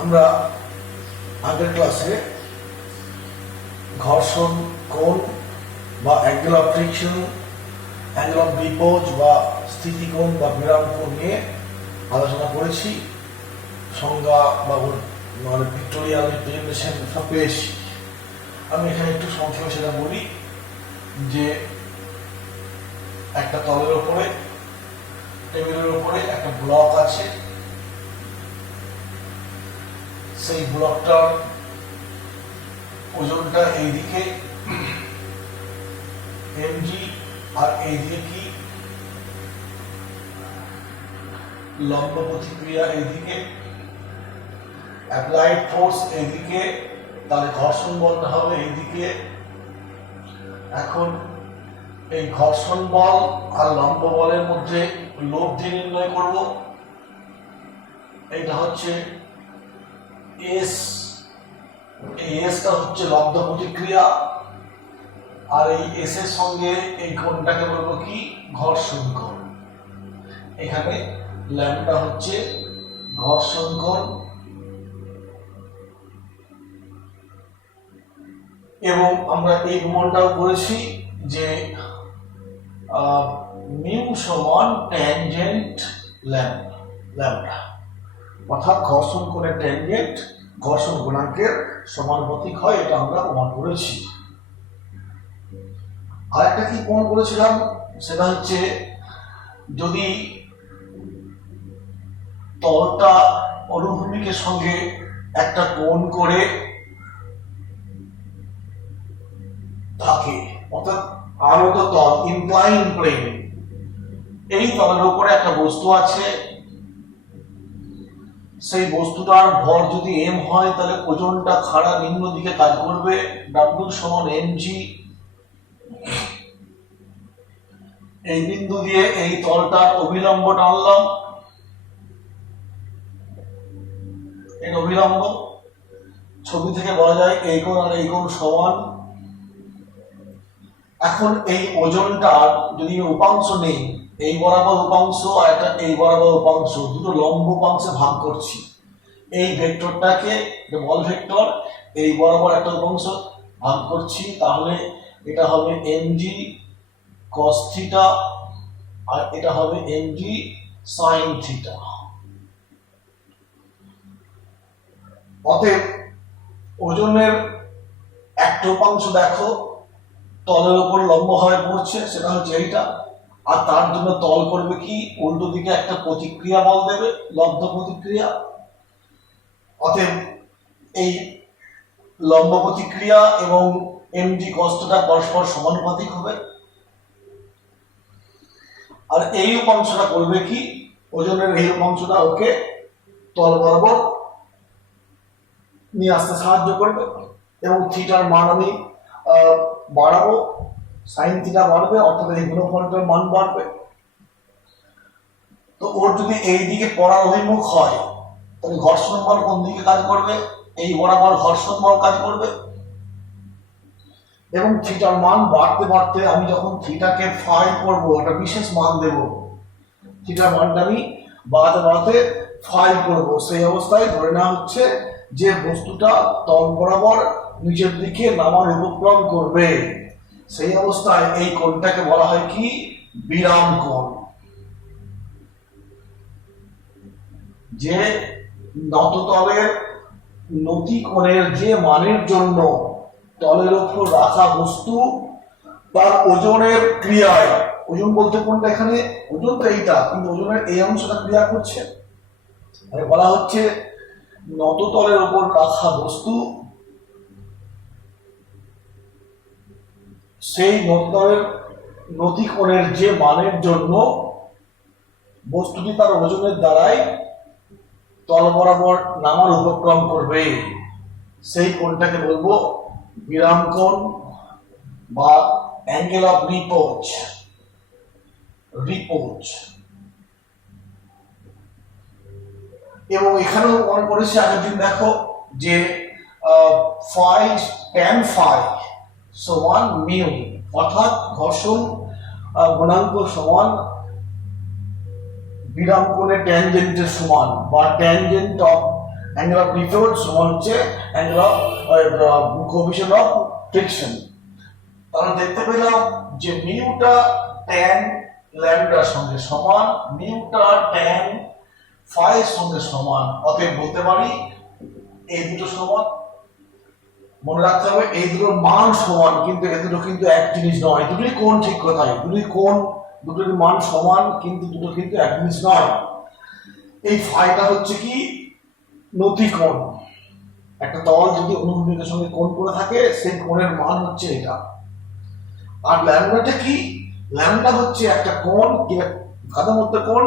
আমরা আগের ক্লাসে ঘর্ষণ কোণ বা angle of friction, angle of repose বা স্থিতিকোণ বা বিরাম কোণ নিয়ে আলোচনা করেছি। সংজ্ঞা বা মানে পিক্টোরিয়াল রিপ্রেজেন্টেশন সব পেয়েছি। আমি এখানে একটু সংক্ষেপে সেটা বলি যে একটা তলের ওপরে, টেবিলের ওপরে একটা ব্লক আছে। সেই ব্লকটার ওজনটা এইদিকে mg আর এইদিকে কি লম্ব প্রতিক্রিয়া এইদিকে, অ্যাপ্লাইড ফোর্স এইদিকে, তাহলে ঘর্ষণ বলটা হবে এইদিকে। এখন এই ঘর্ষণ বল আর লম্ব বলের মধ্যে লোভ দিয়ে নির্ণয় করব। এটা হচ্ছে এস, এই এসটা হচ্ছে লব্ধ প্রতিক্রিয়া, আর এই এস এর সঙ্গে এই কোণটাকে বলবো কি ঘর্ষণ কোণ। এখানে ল্যাম্বডা হচ্ছে ঘর্ষণ কোণ এবং আমরা এই প্রমাণটাও করেছি যে মিউ সমান ট্যানজেন্ট ল্যাম্বডা, অর্থাৎ ঘর্ষণ কোণের ট্যানজেন্ট ঘর্ষণ গুণাঙ্কের সমানুপাতিক হয়, এটা আমরা প্রমাণ করেছি। আর একটা কি প্রমাণ করেছিলাম, সেটা হচ্ছে যদি তলটা অনুভূমিকের সঙ্গে একটা কোণ করে থাকে, অর্থাৎ আনত তল ইনক্লাইন প্লেন, এই তলের উপরে একটা বস্তু আছে, সেই বস্তুটার ভর যদি m হয় তাহলে ওজনটা খাড়া নিম্ন দিকে কাজ করবে, W সমান mg। এই বিন্দু দিয়ে এই তলটার অভিলম্ব টানলাম, এই অভিলম্ব ছবি থেকে বলা যায় এই কোণ আর এই কোণ সমান। এখন এই ওজনটার যদি উপাংশ নেই, এই বরাবর উপাংশ আর একটা এই বরাবর উপাংশ, দুটো লম্ব উপাংশে ভাগ করছি। এই ভেক্টরটাকে বল ভেক্টর, এই বরাবর একটা উপাংশ ভাগ করছি, তাহলে এটা হবে mg cos থিটা আর এটা হবে mg sin থিটা। অতএব ওজনের একটা উপাংশ দেখো তলের উপর লম্ব হয়ে পড়ছে, সেটা হচ্ছে এইটা, আর তার জন্য তল করবে কি উল্টো দিকে একটা প্রতিক্রিয়া বল দেবে, লব্ধ প্রতিক্রিয়া। অতএব এই লম্ব প্রতিক্রিয়া এবং mg cos থিটা পরস্পর সমানুপাতিক হবে। আর এই উপাংশটা করবে কি ওজনের এই উপাংশটা ওকে তল বরাবর নিয়ে আসতে সাহায্য করবে এবং থিটার মান আমি বাড়াবো, সাইন থিটা বাড়বে, অর্থাৎ এই গুণফলটার মান বাড়বে। তো ওর যদি এই দিকে পড়ার অভিমুখ হয় তাহলে ঘর্ষণ বল কোন দিকে কাজ করবে, এই বরাবর ঘর্ষণ বল কাজ করবে এবং থিটার মান বাড়তে বাড়তে আমি যখন থিটাকে ফাই করব একটা বিশেষ মান দেব, থিটার মানটা আমি বাড়াতে বাড়াতে ফাই করব, সেই অবস্থায় ধরে নেওয়া হচ্ছে যে বস্তুটা তল বরাবর নিচের দিকে নামার উপক্রম করবে। সেই অবস্থায় এই কোণটাকে বলা হয় কি বিরাম কোণ। যে নততলের নতি কোণের যে মানের জন্য তলের উপর রাখা বস্তু তার ওজনের ক্রিয়ায়, ওজন বলতে কোনটা এখানে ওজন তো এইটা, কিন্তু ওজনের এই অংশটা ক্রিয়া করছে, বলা হচ্ছে নততলের উপর রাখা বস্তু সেই নততলের নতি কোণের যে মানের জন্য বস্তুটি তার ওজনের দ্বারাই তল বরাবর নামার উপক্রম করবে, সেই কোণটাকে বলবো বিরাম কোণ বা অ্যাঙ্গেল অফ রিপোজ। এবং এখানেও মনে করেছি আগের দিন দেখো যে ফাই ট্যান ফাই সমান মিউ, অর্থাৎ ঘর্ষণ গুণাঙ্ক সমান বিরাম কোণের ট্যানজেন্টের সমান বা ট্যানজেন্ট অফ অ্যাঙ্গেল অফ ডিটোর সমান হচ্ছে angle of coefficient of friction. তাহলে দেখতে পেলাম যে মিউটা ট্যান ল্যামডার সঙ্গে সমান, মিউটা ট্যান ফাই এর সঙ্গে সমান, অতএব বলতে পারি এই দুটো সমান। মনে রাখতে হবে এই দুটোর মান সমান, কিন্তু এই দুটো কিন্তু এক জিনিস নয়। দুটোই কোণ, ঠিক কথাই, দুটোই কোণ, দুটোর মান সমান, কিন্তু দুটো কিন্তু এক জিনিস নয়। এই ফাইটা হচ্ছে কি নতি কোণ। একটা তল যদি অনুভূমিকের সঙ্গে কোণ করে থাকে সেই কোণের মান হচ্ছে এটা। আর ল্যামডাটা কি? ল্যামডা হচ্ছে একটা কোণ, ঘাতমত্ব কোণ,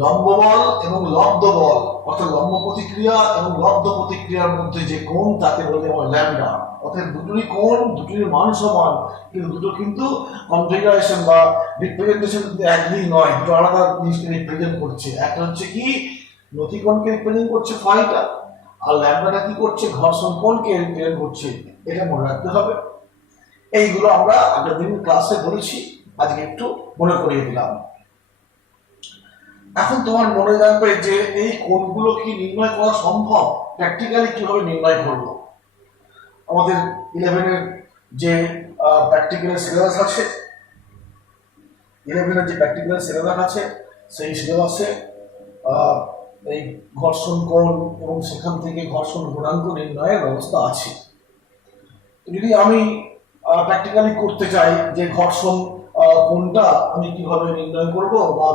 লম্ব বল এবং লব্ধ বল, অর্থাৎ লম্ব প্রতিক্রিয়া এবং লব্ধ প্রতিক্রিয়ার মধ্যে যে কোণ তাকে বলে আমরা ল্যামডা। অর্থাৎ দুটোরই কোণ, দুটোরই মান সমান, কিন্তু দুটো কিন্তু কনফিগারেশন বা রিপ্রেজেন্টেশন কিন্তু একই নয়, দুটো আলাদা জিনিসকে রিপ্রেজেন্ট করছে। একটা হচ্ছে কি নতি কোণকে রিপ্রেজেন্ট করছে ফাইটা, আর ল্যামডাটা কি করছে ঘর্ষণ কোণকে রিপ্রেজেন্ট করছে। এটা মনে রাখতে হবে। এইগুলো আমরা আগের দিন ক্লাসে বলেছি, আজকে একটু মনে করিয়ে দিলাম। এখন তোমার মনে রাখবে যে এই কোণগুলো কি নির্ণয় করা সম্ভব, প্র্যাকটিক্যালি কিভাবে নির্ণয় করব। আমাদের 11-এর যে প্র্যাকটিক্যালের সিলেবাস আছে, 11-এর যে প্র্যাকটিক্যালের সিলেবাস আছে, সেই সিলেবাসে এই ঘর্ষণ কোণ এবং সেখান থেকে ঘর্ষণ গুণাঙ্ক নির্ণয়ের ব্যবস্থা আছে। যদি আমি প্র্যাকটিক্যালি করতে চাই যে ঘর্ষণ কোনটা আমি কিভাবে নির্ণয় করব, বা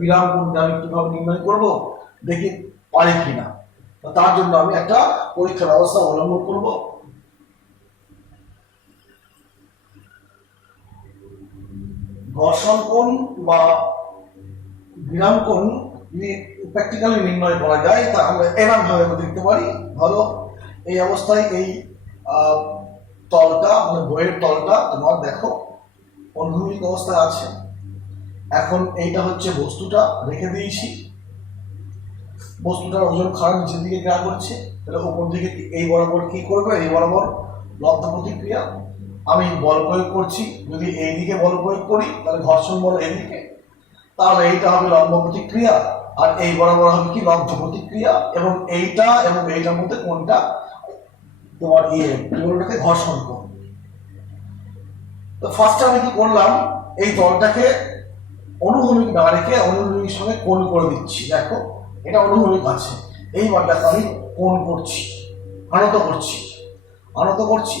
বিরাম কোনটা আমি কিভাবে নির্ণয় করব, দেখি পারি কিনা। তার জন্য আমি একটা পরীক্ষা ব্যবস্থা অবলম্বন করব। ঘর্ষণ কোণ বা বিরাম কোণ যদি প্র্যাকটিক্যালি নির্ণয় করা যায় তা আমরা এরকম ভাবে দেখতে পারি। ভালো, এই অবস্থায় এই তলটা মানে বইয়ের তলটা তোমার দেখো অনুভূমিক অবস্থায় আছে। এখন এইটা হচ্ছে বস্তুটা, রেখে দিয়েছি, বস্তুটার ওজন খারাপ নিচের দিকে ক্রিয়া করছে, তাহলে উপর দিকে এই বরাবর কি করবে, এই বরাবর লব্ধ প্রতিক্রিয়া। আমি বল প্রয়োগ করছি, যদি এই দিকে বল প্রয়োগ করি তাহলে ঘর্ষণ বল এইদিকে, তাহলে এইটা হবে লম্ব প্রতিক্রিয়া, আর এই বরাবর হবে কি লব্ধ প্রতিক্রিয়া, এবং এইটার মধ্যে কোনটা তোমার এটাকে ঘর্ষণ কোণ। তো ফার্স্টে আমি কি করলাম, এই তলটাকে অনুভূমিক না রেখে অনুভূমিকের সঙ্গে কোণ করে দিচ্ছি। দেখো এটা অনুভূমিক আছে, এই বারটাকে আমি কোণ করছি, আনত করছি।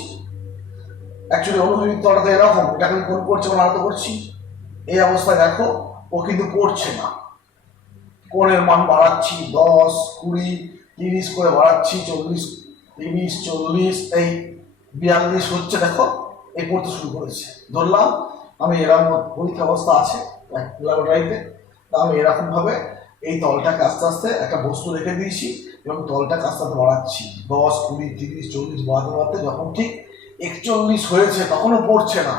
অ্যাকচুয়ালি অনুভূমিক তলটা এরকম, এটাকে আমি কোণ করছি এবং আনত করছি। এই অবস্থায় দেখো ও কিন্তু পড়ছে না, কোণের মান বাড়াচ্ছি 10, 20, 30 করে বাড়াচ্ছি, 40, 30, 40, এই 42 হচ্ছে। দেখো এই পড়তে শুরু করেছে। ধরলাম আমি এরকম পরীক্ষা অবস্থা আছে ল্যাবরেটরিতে, তা আমি এরকম ভাবে এই তলটাকে আস্তে আস্তে একটা বস্তু রেখে দিয়েছি এবং তলটাকে আস্তে আস্তে বাড়াচ্ছি 10, 20, 30, 40 বাড়াতে যখন ঠিক 41 হয়েছে তখনও পড়ছে না।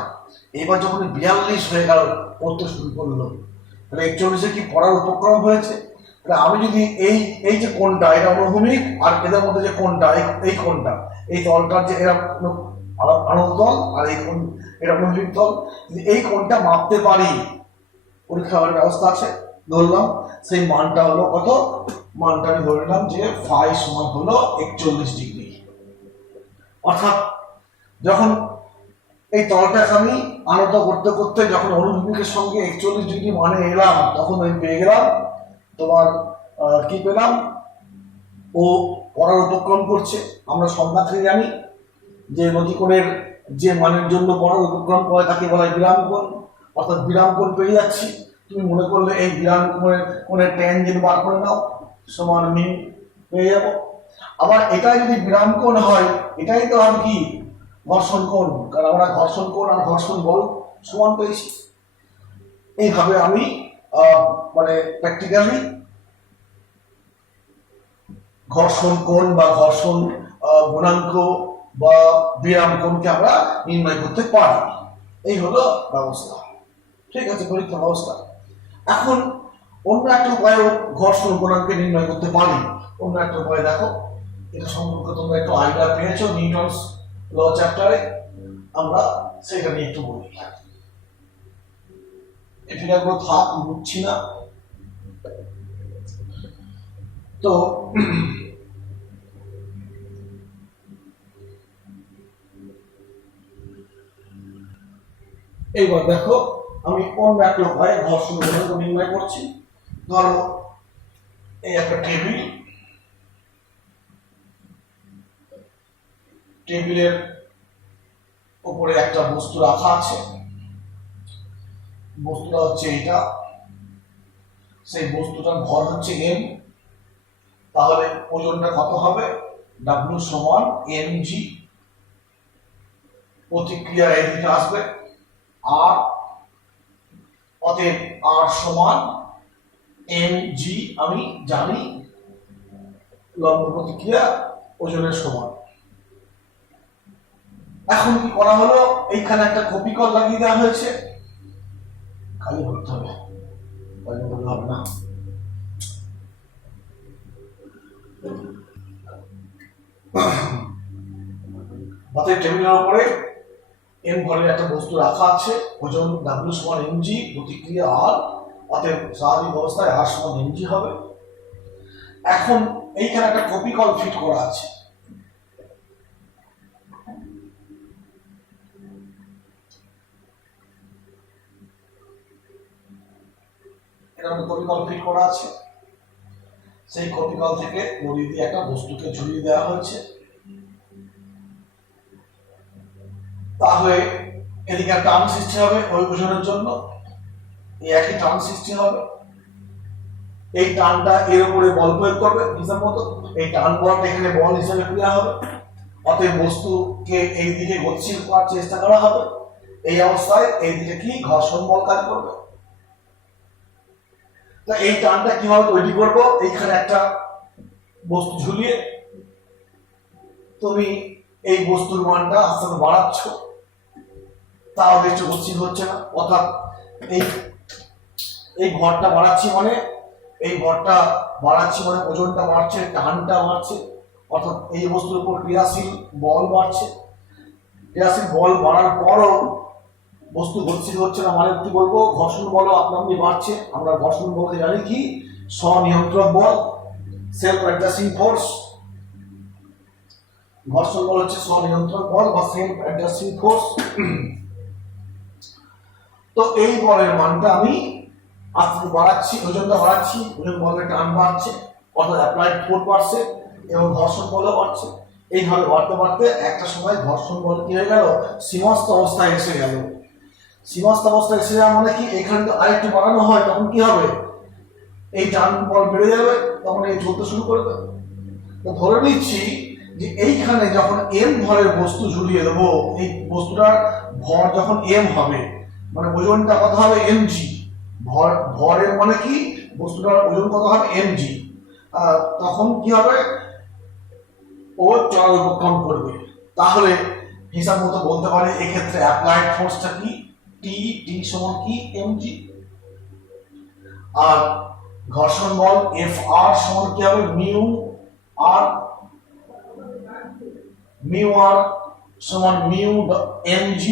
এবার যখন 42 হয়ে গেল পড়তে শুরু করলো, তাহলে 41-এ কি পড়ার উপক্রম হয়েছে। তাহলে আমি যদি এই যে কোণটা এটা অনুভূমিক, আর এদের মধ্যে যে কোণটা এই কোণটা, এই তলটার যে এরা আনত তল আর এই কোণ এটা অনুভূমিক তল, এই কোণটা মাপতে পারি, পরীক্ষা করার ব্যবস্থা আছে। ধরলাম সেই মানটা হলো কত, মানটা আমি ধরে নিলাম যে ফাই সমান হলো 41 ডিগ্রি। অর্থাৎ যখন এই তলটাকে আমি আনত করতে করতে যখন অনুভূমিকের সঙ্গে 41 ডিগ্রি মানে এলাম, তখন আমি পেয়ে গেলাম তোমার কি পেলাম, ও পড়ার উপক্রম করছে। আমরা সংখ্যা থেকে জানি যে নতি কোণের যে মানের জন্য পড়ার উপক্রম করে তাকে বলা হয় বিরাম কোণ। অর্থাৎ বিরাম কোণ পেয়ে যাচ্ছি। তুমি মনে করলে এই বিরাম কোণের ট্যানজেন্ট বার করে নাও, সমান মিউ পেয়ে যাবো। আবার এটা যদি বিরাম কোণ হয়, এটাই তো হবে কি ঘর্ষণ কোণ, কারণ আমরা ঘর্ষণ কোণ আর ঘর্ষণ বল সমান পেয়েছি। এইভাবে আমি মানে প্র্যাকটিক্যালি ঘর্ষণ কোণ বা ঘর্ষণ গুণাঙ্ক বা বিরাম কোণকে আমরা নির্ণয় করতে পারি। এই হলো ব্যবস্থা, ঠিক আছে, পরীক্ষা ব্যবস্থা। এখন অন্য একটা উপায়ে ঘর্ষণ গুণাঙ্ককে নির্ণয় করতে পারি। অন্য একটা উপায় দেখো, এটা সম্পর্কে তোমরা একটু আইডিয়া পেয়েছো নিউটনস ল চ্যাপ্টারে, আমরা সেটা নিয়ে একটু বলি। এই ফিগারগুলো থাক, বুঝছি না। তো এইবার দেখো আমি অন্য একটা উপায়ে ঘর্ষণ গুণাঙ্ক নির্ণয় করছি। ধরো এই একটা টেবিলের উপরে একটা বস্তু রাখা আছে, বস্তুটা হচ্ছে এটা, সেই বস্তুটার ভর হচ্ছে m, তাহলে ওজনটা কত হবে? W সমান mg, প্রতিক্রিয়া এদিকে আসবে r, অতএব r সমান mg, আমি জানি লম্ব প্রতিক্রিয়া ওজনের সমান। এখন কি করা হলো, এইখানে একটা কপিকল লাগিয়ে দেওয়া হয়েছে, খালি করতে হবে, হবে না। অতএব টেবিলের উপরে m ভরের একটা বস্তু রাখা আছে, ওজন W সমান mg, প্রতিক্রিয়া r, অতএব স্বাভাবিক অবস্থায় r সমান mg হবে। এখন এইখানে একটা কপিকল ফিট করা আছে, কপিকল ফিট করা আছে, সেই কপিকল থেকে দড়ি দিয়ে একটা বস্তুকে ঝুলিয়ে দেওয়া হয়েছে। তাহলে এদিকে একটা টান সৃষ্টি হবে ওই ওজনের জন্য, এই একই টান সৃষ্টি হবে, এই টানটা এর উপরে বল প্রয়োগ করবে হিসাব মতো, এই টান বলটা এখানে বল হিসেবে ক্রিয়া হবে, অতএব বস্তুকে এই দিকে গতিশীল করার চেষ্টা করা হবে। এই অবস্থায় এই দিকে কি ঘর্ষণ বল কাজ করবে। তো এই টানটা কিভাবে তৈরি করবো, এইখানে একটা বস্তু ঝুলিয়ে তুমি এই বস্তুর মানটা আস্তে আস্তে বাড়াচ্ছ, তাও দেখছো গতিশীল হচ্ছে না, অর্থাৎ এই ভরটা বাড়াচ্ছি মানে, এই ভরটা বাড়াচ্ছি মানে ওজনটা বাড়ছে, টানটা বাড়ছে, অর্থাৎ এই বস্তুর উপর ক্রিয়াশীল বল বাড়ছে। ক্রিয়াশীল বল বাড়ার পরও বস্তু গতিশীল হচ্ছে না, মানে কি বলবো, ঘর্ষণ বলও আপনি বাড়ছে। আমরা ঘর্ষণ বলতে জানি কি, স্বনিয়ন্ত্রক বল, সেলফ অ্যাডজাস্টিং ফোর্স। ঘর্ষণ বল হচ্ছে স্বনিয়ন্ত্রক বল বা সেলফ অ্যাডজাস্টিং ফোর্স। তো এই বলের মানটা আমি আস্তে বাড়াচ্ছি, ওজনটা বাড়াচ্ছি, ওজন বলের টান বাড়ছে, অর্থাৎ অ্যাপ্লাইড ফোর্স বাড়ছে এবং ঘর্ষণ বলও বাড়ছে। এইভাবে বাড়তে বাড়তে একটা সময় ঘর্ষণ বল কি হয়ে গেল, সীমাস্থ অবস্থায় এসে গেল। সীমাস্থ অবস্থায় এসে যাওয়া মানে কি, এখানে তো আরেকটু বাড়ানো হয়, তখন কি হবে, এই টান বল বেড়ে যাবে, তখন এই চলতে শুরু করবে। তো ধরে নিচ্ছি যে এইখানে যখন m ভরের বস্তু ঝুলিয়ে দেবো, এই বস্তুটার ভর যখন m হবে, মানে ওজনটা কত হবে mg, ভরের মানে কি, বস্তুটার ওজন কত হবে mg, তখন কি হবে, ও চলার উপক্রম করবে। তাহলে হিসাব মতো বলতে পারি এক্ষেত্রে অ্যাপ্লাইড ফোর্সটা কি, টি সমান কি mg, আর ঘর্ষণ বল Fr সমান কি হবে মিউ আর সমান মিউ mg,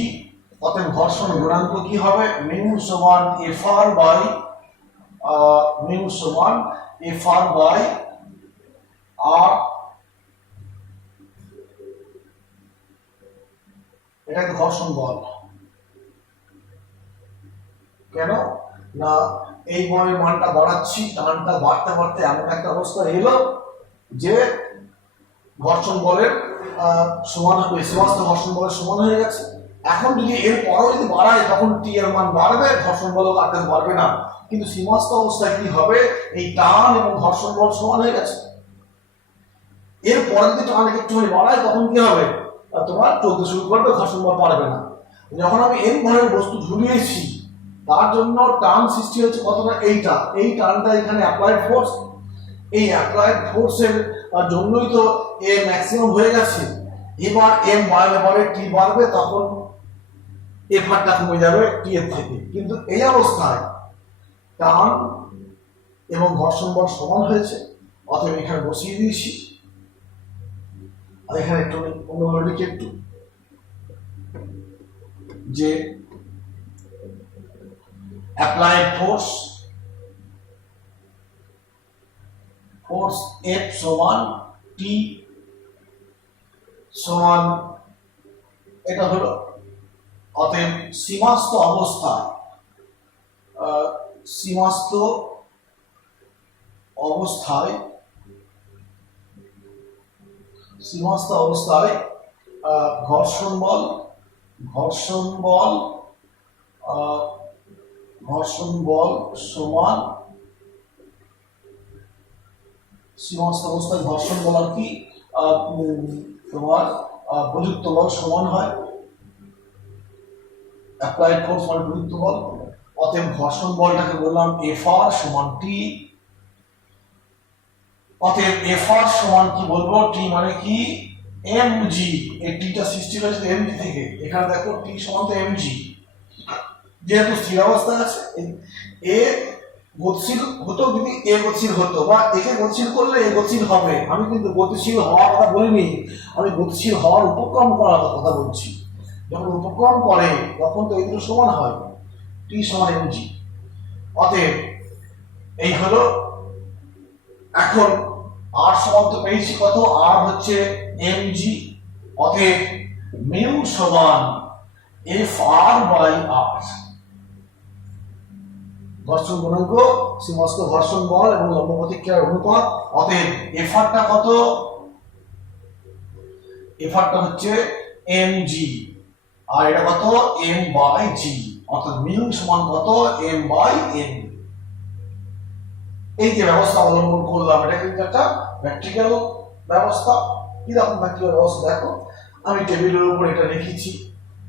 অতএব ঘর্ষণ গুণাঙ্ক কি হবে, মিউ সমান Fr বাই r, এটা ঘর্ষণ বল। কেন না, এই বলের মানটা বাড়াচ্ছি, টানটা বাড়তে বাড়তে এমন একটা অবস্থা এলো যে ঘর্ষণ বলের সমান হবে, সমস্ত ঘর্ষণ বলের সমান হয়ে গেছে। এখন যদি এর পরও যদি বাড়ায়, তখন টি এর মান বাড়বে, ঘর্ষণ বল আটকাতে পারবে না। কিন্তু সীমাস্থ অবস্থায় কি হবে, এই টান এবং ঘর্ষণ বল সমান হয়ে গেছে। এর পরে যদি টান একটুখানি বাড়ায়, তখন কি হবে, তোমার চলতে শুরু করবে, ঘর্ষণ বল পারবে না। যখন আমি m ভরের বস্তু ঝুলিয়েছি, তার জন্য টান সৃষ্টি হচ্ছে কতটা, এই টানটা এখানে অ্যাপ্লাইড ফোর্স, এই অ্যাপ্লাইড ফোর্সের জন্যই তো এ ম্যাক্সিমাম হয়ে গেছে। এবার m বাড়লে পরে টি বাড়বে, তখন এফআরটা কমে যাবে টি এর থেকে। কিন্তু এই অবস্থায় টান এবং ঘর্ষণ বল সমান হয়েছে, অতএব এখানে বসিয়ে দিয়েছি। আর এখানে একটু অন্যভাবে লিখি একটু, যে অ্যাপ্লাইড ফোর্স F সমান টি সমান, এটা হলো অতএব সীমাস্থ অবস্থায় সীমাস্থ অবস্থায় সীমাস্থ অবস্থায় ঘর্ষণ বল সমান সীমাস্থ অবস্থায় ঘর্ষণ বল আর কি তোমার প্রযুক্ত বল সমান হয় অ্যাপ্লাইড ফোর্স মানে প্রযুক্ত বল। অতএব ঘর্ষণ বলটাকে বললাম Fr সমান T। অতএব Fr সমান কি বলবো, T মানে কি mg। এই টিটা সৃষ্টি হয়েছে mg থেকে, এখানে দেখো T সমান তো mg, যেহেতু স্থির অবস্থায় আছে এ গতিশীল হতো, যদি এ গতিশীল হতো বা একে গতিশীল করলে এ গতিশীল হবে। আমি কিন্তু গতিশীল হওয়ার কথা বলিনি, আমি গতিশীল হওয়ার উপক্রম করার কথা বলছি। যখন উপক্রম করে তখন তো এগুলো সমান হয়, টি সমান mg। অতএব এই হলো, এখন আর সমান তো পেয়েছি কত, আর হচ্ছে mg। অতএব মিউ সমান Fr বাই r। ঘর্ষণ গুণাঙ্ক, সীমাস্থ ঘর্ষণ বল এবং লম্ব প্রতিক্রিয়ার অনুপাত। অতএব Frটা কত, Frটা হচ্ছে mg আর এটা কত m বাই g। অর্থাৎ মিউ সমান কত m বাই n। এই যে ব্যবস্থা অবলম্বন করলাম এটা কিন্তু একটা প্র্যাকটিক্যাল ব্যবস্থা। কিরকম প্র্যাকটিক্যাল ব্যবস্থা দেখো, আমি টেবিলের উপর এটা রেখেছি,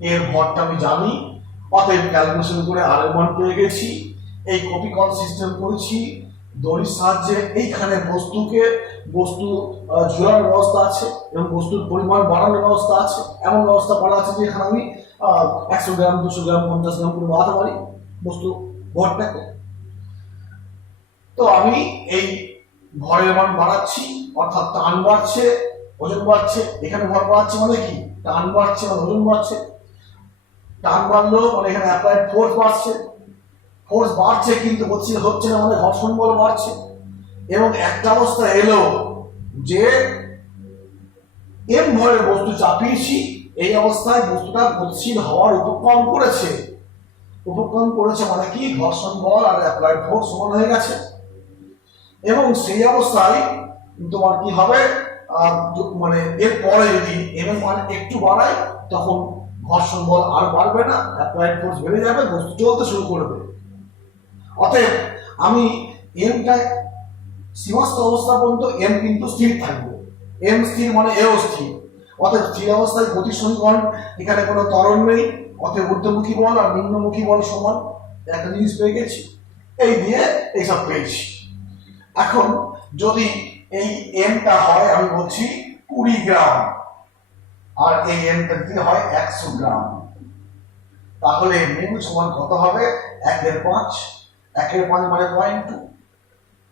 এর ভরটা আমি জানি, অতএব ক্যালকুলেশন করে আর এর মান পেয়ে গেছি। এই কপি কল সিস্টেম করেছি দড়ির সাহায্যে। এইখানে বস্তু ঝুলানোর ব্যবস্থা আছে এবং বস্তুর পরিমাণ বাড়ানোর ব্যবস্থা আছে। এমন ব্যবস্থা করা আছে যে এখানে আমি 100 গ্রাম 200 গ্রাম 50 গ্রাম করে বাড়াতে পারি বস্তু ভরটাকে। তো আমি এই ভরের মান বাড়াচ্ছি, অর্থাৎ টান বাড়ছে ওজন বাড়ছে। এখানে ভর বাড়াচ্ছে মানে কি, টান বাড়ছে মানে ওজন বাড়ছে। টান বাড়লো মানে এখানে অ্যাপ্লাইড ফোর্স বাড়ছে, ফোর্স বাড়ছে কিন্তু গতিশীল হচ্ছে না মানে ঘর্ষণ বল বাড়ছে। এবং একটা অবস্থা এলো যে এম ভরের বস্তু চাপিয়েছি, এই অবস্থায় বস্তুটা গতিশীল হওয়ার উপক্রম করেছে মানে কি ঘর্ষণ বল আর অ্যাপ্লাইড ফোর্স সমান হয়ে গেছে। এবং সেই অবস্থায় তোমার কি হবে, মানে এর পরে যদি এম এর মান একটু বাড়ায় তখন ঘর্ষণ বল আর বাড়বে না, অ্যাপ্লাইড ফোর্স বেড়ে যাবে, বস্তু চলতে শুরু করবে। অতএব আমি এমটা সীমাস্থ অবস্থা পর্যন্ত এম কিন্তু স্থির থাকবে, এম স্থির মানে এও স্থির। অতএব স্থির অবস্থায় গতির সমীকরণ, এখানে কোনো ত্বরণ নেই, অতএব ঊর্ধ্বমুখী বল আর নিম্নমুখী বল সমান। একটা জিনিস পেয়ে গেছি, এই দিয়ে এইসব পেয়েছি। এখন যদি এই এমটা হয় আমি বলছি 20 গ্রাম আর এই এমটা যদি হয় 100 গ্রাম, তাহলে মিউ সমান কত হবে 1/5। 1/5 মানে 0.2।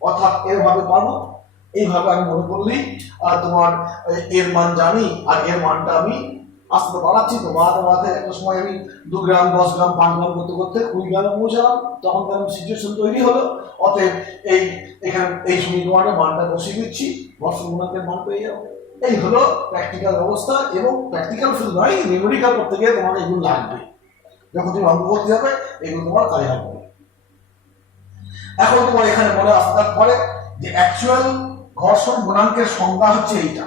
অর্থাৎ এরভাবে পাবো, এইভাবে আমি মনে করলেই তোমার এর মান জানি আর এর মানটা আমি আস্তে বাড়াচ্ছি। তো বাড়াতে একটা সময় আমি 2 গ্রাম 10 গ্রাম 5 গ্রাম করতে করতে 20 গ্রামে পৌঁছালাম, তখন তেমন সিচুয়েশন তৈরি হলো। অতএব এখানে এই সমীকরণে মানটা বসিয়ে দিচ্ছি, ঘর্ষণ গুণাঙ্কের মান পেয়ে যাবো। এই হলো প্র্যাকটিক্যাল ব্যবস্থা। এবং প্র্যাকটিক্যাল শুধু নয়, নিউমেরিক্যাল করতে গিয়ে তোমার এগুলো লাগবে, যখন তুমি অঙ্ক করতে যাবে এগুলো তোমার কাজে লাগবে। এখন তোমার এখানে মনে আসতে পারে যে অ্যাকচুয়াল ঘর্ষণ গুণাঙ্কের সংজ্ঞা হচ্ছে এইটা,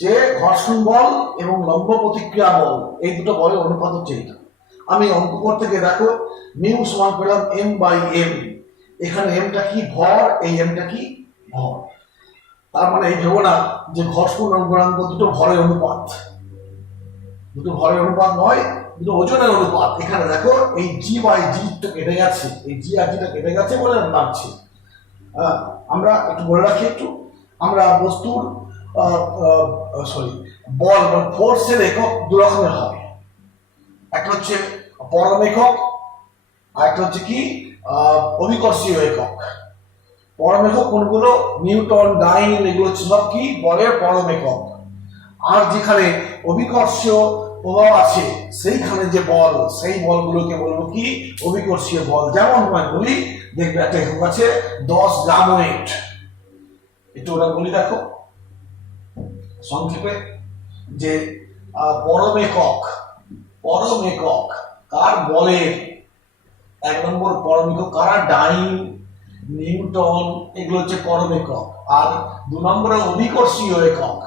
যে ঘর্ষণ বল এবং লম্ব প্রতিক্রিয়া বল এই দুটো বলের অনুপাত হচ্ছে এইটা। আমি অঙ্ক করতে গিয়ে দেখো মিউ সমান পেলাম m বাই m। এখানে mটা কি ভর, এই mটা কি ভর। তার মানে এই ভেবো না যে ঘর্ষণ গুণাঙ্ক দুটো ভরের অনুপাত, দুটো ভরের অনুপাত নয়, দুটো ওজনের অনুপাত। এখানে দেখো এই জি বাই জি টা কেটে গেছে, এই জি আর জিটা কেটে গেছে বলে লাগছে। আমরা একটু বলে রাখি, আমরা বস্তুর বল বা ফোর্সের একক দু রকমের হয়। একটা হচ্ছে পরম একক আর একটা হচ্ছে কি অভিকর্ষীয় একক। পরম একক কোনগুলো, নিউটন ডাইন, এগুলো হচ্ছে সব কি বলের পরম একক। আর যেখানে অভিকর্ষীয় প্রভাব আছে সেইখানে যে বল, সেই বলগুলোকে বলবো কি অভিকর্ষীয় বল। যেমন আমরা বলি, দেখবে একটা একক আছে 10 গ্রাম ওয়েট, একটু ওটা বলি দেখো সংক্ষেপে, যে পরম একক পরম একক কার বলের, 1 নম্বর পরম একক কারা, ডাইন, নিউটন, এগুলো হচ্ছে পরম একক। আর 2 নম্বরে অভিকর্ষীয় একক,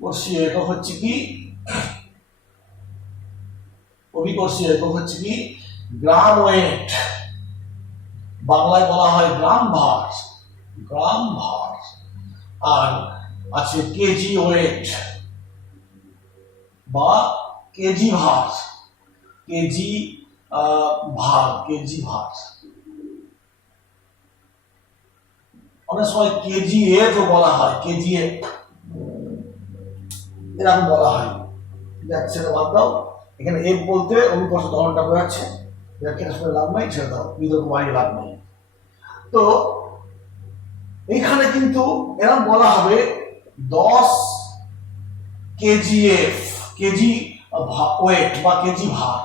কর্ষীয় একক হচ্ছে কি, অভিকর্ষীয় একক হচ্ছে কি গ্রাম ওয়েট, বাংলায় বলা হয় গ্রাম ভার, গ্রাম ভার। আর আছে কেজি ওয়েট বা কেজি ভার, কেজি ভার, কেজি ভার। অনেক সময় কেজি এফ বলা হয়, কেজি এফ এরকম বলা হয়। সেটা বাদ দাও, এখানে এফ বলতে অভিকর্ষ ধরনটা বোঝাচ্ছে, এটা শুনে লাভ নাই, ছেড়ে দাও, বিতর্ক বাড়িয়ে লাভ নেই। তো এইখানে কিন্তু এরকম বলা হবে 10 কেজিএফ, কেজি ওয়েট বা কেজি ভার।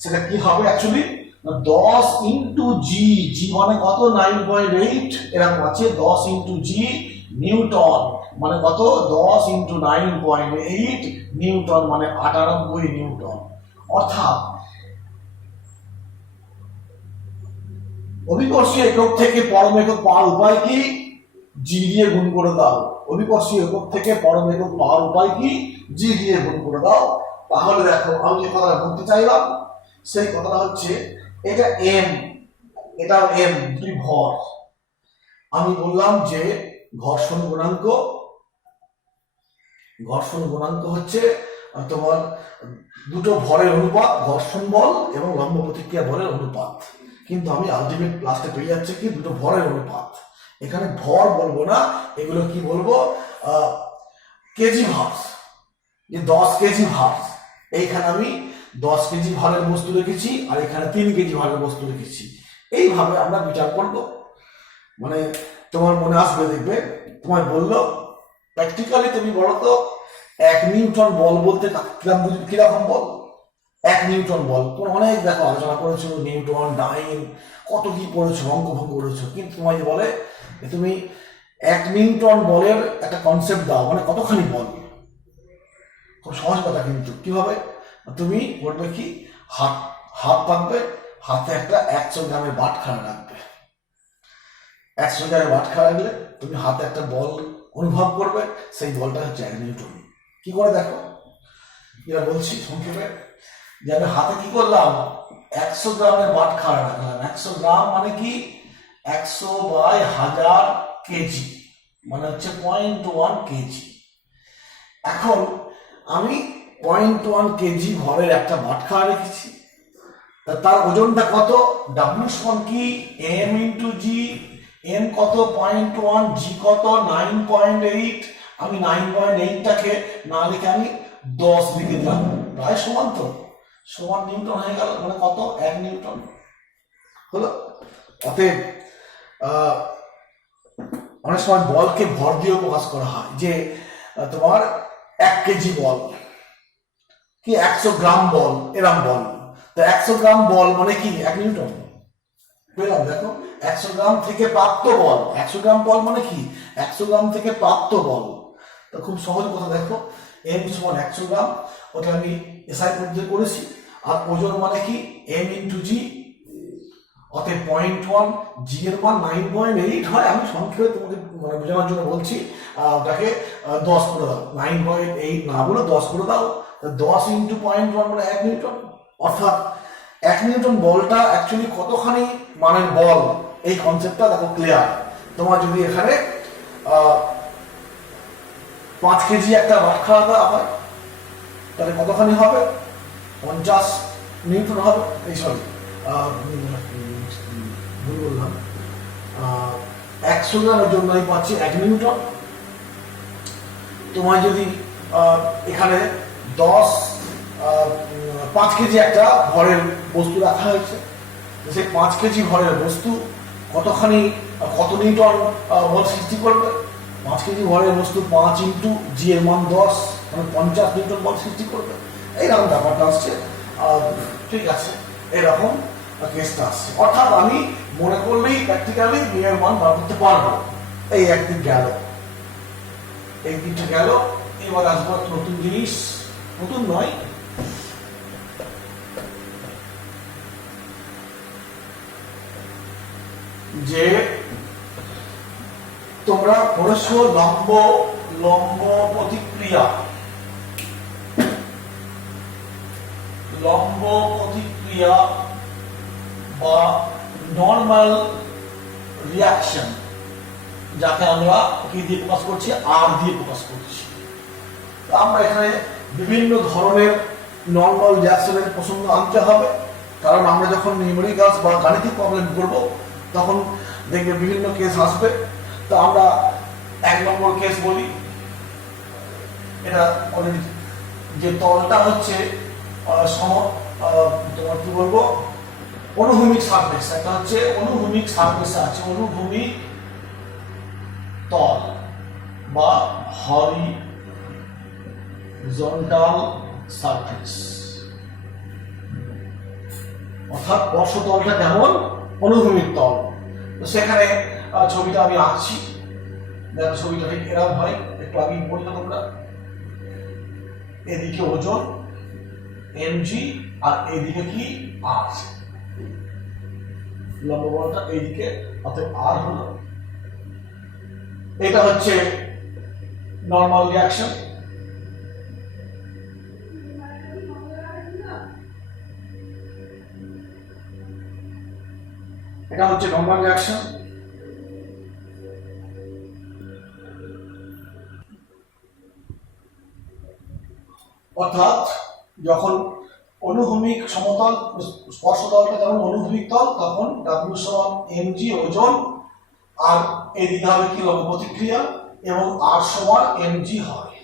সেটা কি হবে অ্যাকচুয়ালি, 10 ইন্টু জি, জি মানে কত 9.8, এরকম আছে 10 ইন্টু জি নিউটন মানে কত 10 ইন্টু 9.8 নিউটন মানে 98 নিউটন। অর্থাৎ অভিকর্ষীয় একক থেকে পরম একক পাওয়ার উপায় কি, জি দিয়ে গুণ করে দাও। অভিকর্ষীয় একক থেকে পরম একক পাওয়ার উপায় কি, জি দিয়ে গুণ করে দাও। তাহলে দেখো আমি যে কথাটা বলতে চাইলাম সেই কথাটা হচ্ছে, এটা এম, এটা এম, দুই ভর। আমি বললাম যে ঘর্ষণ গুণাঙ্ক, ঘর্ষণ গুণাঙ্ক হচ্ছে তোমার দুটো ভরের অনুপাত, ঘর্ষণ বল এবং লম্ব প্রতিক্রিয়া বলের অনুপাত। কিন্তু আমি আলটিমেট লাস্টে পেয়ে যাচ্ছে কি দুটো ভরের অনুপাত। এখানে ভর বলবো না, এগুলো কি বলবো, কেজি ভার, যে 10 কেজি ভার। এইখানে আমি 10 কেজি ভারের বস্তু রেখেছি আর এখানে 3 কেজি ভারের বস্তু রেখেছি। এইভাবে আমরা বিচার করব, মানে তোমার মনে আসবে, দেখবে তোমায় বললো প্র্যাকটিক্যালি তুমি বলো তো 1 নিউটন বল বলতে কিরকম বল। 1 নিউটন বল তুমি অনেক দেখো আলোচনা করেছো, নিউটন, ডাইন, কত কি পড়েছো, অঙ্কভঙ্গ করেছো, কিন্তু তোমায় যে বলে তুমি 1 নিউটন বলের একটা কনসেপ্ট দাও, মানে কতখানি বল। খুব সহজ কথা, কিন্তু কিভাবে তুমি করবে কি, হাত থাকবে, হাতে একটা 100 গ্রামের বাটখারা রাখবে। 100 গ্রামের বাটখারা রাখলে তুমি হাতে একটা বল অনুভব করবে, সেই বলটা হচ্ছে 1 নিউটন। কি করে দেখো, যেটা বলছি সংক্ষেপে, যে আমি হাতে কি করলাম 100 গ্রামের বাটখারা রাখলাম। 100 গ্রাম মানে কি 100/1000 কেজি, মানে হচ্ছে 0.1 কেজি। এখন আমি 0.1 কেজি ভরের একটা বাটখারা রেখেছি, তার ওজনটা কত, ডাব্লিউ সমান কি এম ইন্টু জি, এম কত 0.1, জি কত 9.8। আমি 9.8টাকে না লিখে আমি 10 লিখে দিলাম, প্রায় সমান তো, সমান নিউটন হয়ে গেল, মানে কত 1 নিউটন হলো। অতএব অনেক সময় বলকে ভর দিয়ে প্রকাশ করা হয়, যে তোমার 1 কেজি বল কি 100 গ্রাম বল, এরম বল। তো 100 গ্রাম বল মানে কি 1 নিউটন পেলাম। দেখো 100 গ্রাম থেকে প্রাপ্ত বল, 100 গ্রাম বল মানে কি 100 গ্রাম থেকে প্রাপ্ত বল। তো খুব সহজ কথা, দেখো এম সমান 100 গ্রাম, ওটা আমি এসআই পদ্ধতি করেছি। আর ওজন মানে কি এম ইন্টু জি, অতএব 0.1, জি এর মান 9.8 হয়। আমি সংক্ষেপে তোমাকে মানে বোঝানোর জন্য বলছি, ওটাকে 10 করে দাও, 9.8 না বলে 10 করে দাও। 10 ইন্টু 0.1 মানে 1 নিউটন। অর্থাৎ 1 নিউটন বলটা অ্যাকচুয়ালি কতখানি মানের বল, এই কনসেপ্টটা দেখো ক্লিয়ার। তোমার যদি এখানে 5 কেজি একটা বাটখারা দেওয়া হয়, তাহলে কতখানি হবে 50 নিউটন হবে। এই সরি ভুল বললাম, 100 গ্রামের জন্য আমি পাচ্ছি 1 নিউটন। তোমার যদি এখানে 5 কেজি একটা ভরের বস্তু রাখা হয়েছে, সেই 5 কেজি ভরের বস্তু কতখানি, কত নিউটন বল সৃষ্টি করবে। 5 কেজি ভরের বস্তু 5 ইন্টু জি এর মান 10, মানে 50 নিউটন বল সৃষ্টি করবে। এইরকম ব্যাপারটা আসছে, ঠিক আছে, এরকম কেসটা আসছে। অর্থাৎ আমি মনে করলেই প্র্যাকটিক্যালি বিয়ের মান বার করতে পারবো। এই একদিন গেল, এই দিনটা গেল, এবার আসবো নতুন জিনিস, নতুন নয়, যে তোমরা পড়েছো লম্ব লম্ব প্রতিক্রিয়া, লম্ব প্রতিক্রিয়া বা নর্মাল রিয়াকশন, যাকে আমরা কি দিয়ে প্রকাশ করছি, আর দিয়ে প্রকাশ করছি। আমরা এখানে বিভিন্ন ধরনের নর্মাল রিয়াকশনের প্রসঙ্গ আনতে হবে, কারণ আমরা যখন নিউমেরিক্যালস বা গাণিতিক প্রবলেম করব তখন দেখবে বিভিন্ন কেস আসবে। তো আমরা 1 নম্বর কেস বলি। এটা অলরেডি যে তলটা হচ্ছে তোমার কি বলবো, অনুভূমিক সারফেস, একটা হচ্ছে অনুভূমিক সারফেস আছে, অনুভূমিক তল বা হরিজন্টাল সারফেস, অর্থাৎ বর্ষতলটা কেমন, অনুভূমিক তল। তো সেখানে ছবিটা আমি আঁকছি, দেখো ছবিটা ঠিক এরকম হয়, একটু আগে বললাম তোমরা, এদিকে ওজন mg আর এইদিকে কি r, লম্ব বলটা এইদিকে, অর্থাৎ r হলো, এটা হচ্ছে নর্মাল রিয়াকশন। এটা হচ্ছে নর্মাল রিয়াকশন। অর্থাৎ যখন অনুভূমিক সমতল স্পর্শতলটা যখন অনুভূমিক তল, তখন W সমান mg ওজন, আর এদিকে হবে কি লম্ব প্রতিক্রিয়া, এবং r সমান mg হবে।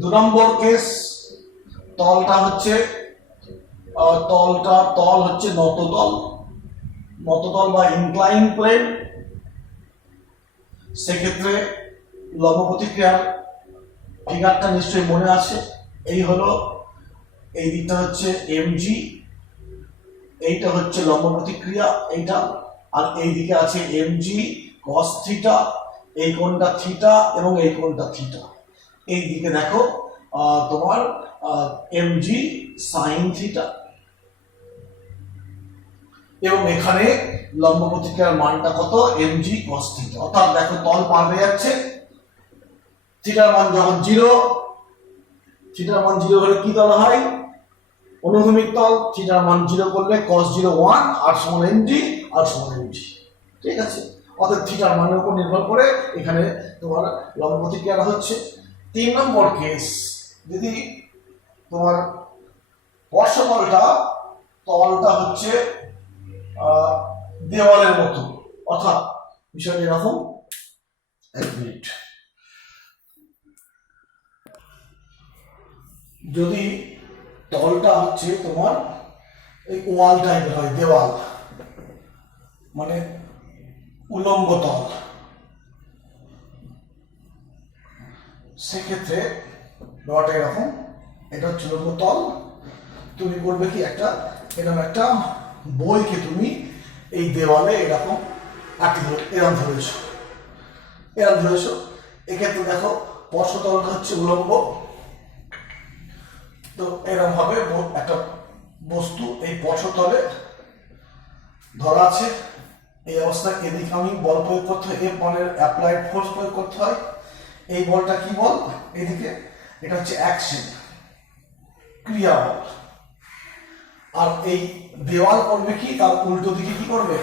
2 নম্বর কেস, তলটা হচ্ছে তল হচ্ছে নততল, নততল বা ইনক্লাইন প্লেন। সেক্ষেত্রে লম্ব প্রতিক্রিয়ার ফিগারটা নিশ্চয়ই মনে আছে, এই হলো, এই দিকটা হচ্ছে mg, এইটা হচ্ছে লম্ব প্রতিক্রিয়া এইটা, আর এই দিকে আছে mg cos থিটা, এই কোণটা থিটা এবং এই কোণটা থিটা। এই দিকে দেখো তোমার mg sin থিটা, এবং এখানে লম্ব প্রতিক্রিয়ার মানটা কত, mg cos থিটা। অর্থাৎ দেখো তল পার হয়ে যাচ্ছে, থিটার মান যখন 0, থিটার মান 0 হলে কি তল হয়, অনুভূমিক তল। থিটার মান 0 করলে cos 0 1, r সমান mg, r সমান mg, ঠিক আছে। অর্থাৎ থিটার মানের উপর নির্ভর করে এখানে তোমার লম্ব প্রতিক্রিয়া হচ্ছে। 3 নম্বর কেস, যদি তোমার তলটা হচ্ছে দেওয়ালের মতো, অর্থাৎ বিষয়টা এরকম, 1 মিনিট, যদি তলটা হচ্ছে তোমার এই ওয়াল টাইপের হয়, দেওয়াল মানে উলম্ব তল, সেক্ষেত্রে ব্যাপারটা এরকম, এটা হচ্ছে উলম্ব তল। তুমি করবে কি, এরকম একটা বইকে তুমি এই দেওয়ালে এরকম এরকম ধরেছো। এক্ষেত্রে দেখো স্পর্শতলটা হচ্ছে উলম্ব, তো এরকম হবে একটা বস্তু এই স্পর্শতলে ধরা আছে। এই অবস্থায় এদিকে আমি বল প্রয়োগ করতে হয়, এফ মানে অ্যাপ্লাইড ফোর্স প্রয়োগ করতে হয়। এই বলটা কি বল, এদিকে এটা হচ্ছে অ্যাকশন, ক্রিয়া বল। আর এই দেওয়াল করবে কি, তার উল্টো দিকে কি করবে,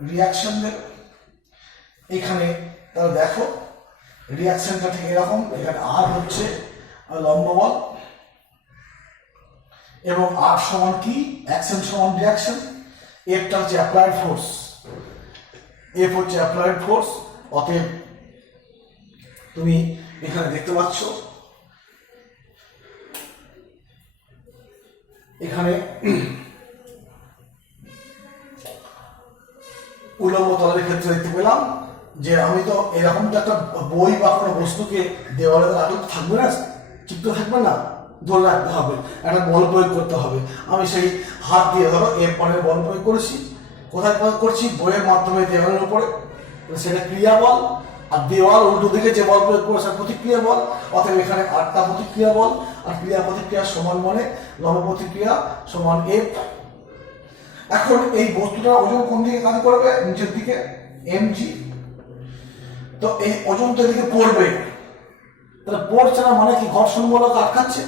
রিয়াকশন দেবে। এখানে তাহলে দেখো রিয়াকশনটা ঠিক এরকম, এখানে আর হচ্ছে লম্ব বল, এবং আর সমান কি, অ্যাকশন সমান রিয়াকশন। এফটা হচ্ছে অ্যাপ্লাইড ফোর্স, এফ হচ্ছে অ্যাপ্লাইড ফোর্স। অতএব তুমি এখানে দেখতে পাচ্ছ, এখানে উলম্ব তলের ক্ষেত্রে দেখতে পেলাম যে আমি তো এরকম তো একটা বই বা কোনো বস্তুকে দেওয়ালে রাখলে থাকবে না, চিত্র থাকবে না, ধরে রাখতে হবে, একটা বল প্রয়োগ করতে হবে। আমি সেই হাত দিয়ে ধরো এর পরে বল প্রয়োগ করেছি, কোথায় প্রয়োগ করছি, বইয়ের মাধ্যমে দেওয়ালের উপরে, সেটা ক্রিয়া বল। আর দেওয়াল উল্টো দিকে যে বল প্রয়োগ করেছে প্রতিক্রিয়া বল, অতএব এখানে আটটা প্রতিক্রিয়া বল, আর ক্রিয়া প্রতিক্রিয়া সমান মানে লম্ব প্রতিক্রিয়া সমান এফ। এখন এই বস্তুটার ওজন কোন দিকে কাজ করবে? নিচের দিকে, mg। তো এই ওজন তো এদিকে পড়বে, তাহলে পড়ছে না মানে কি ঘর্ষণ বল আটকাচ্ছে।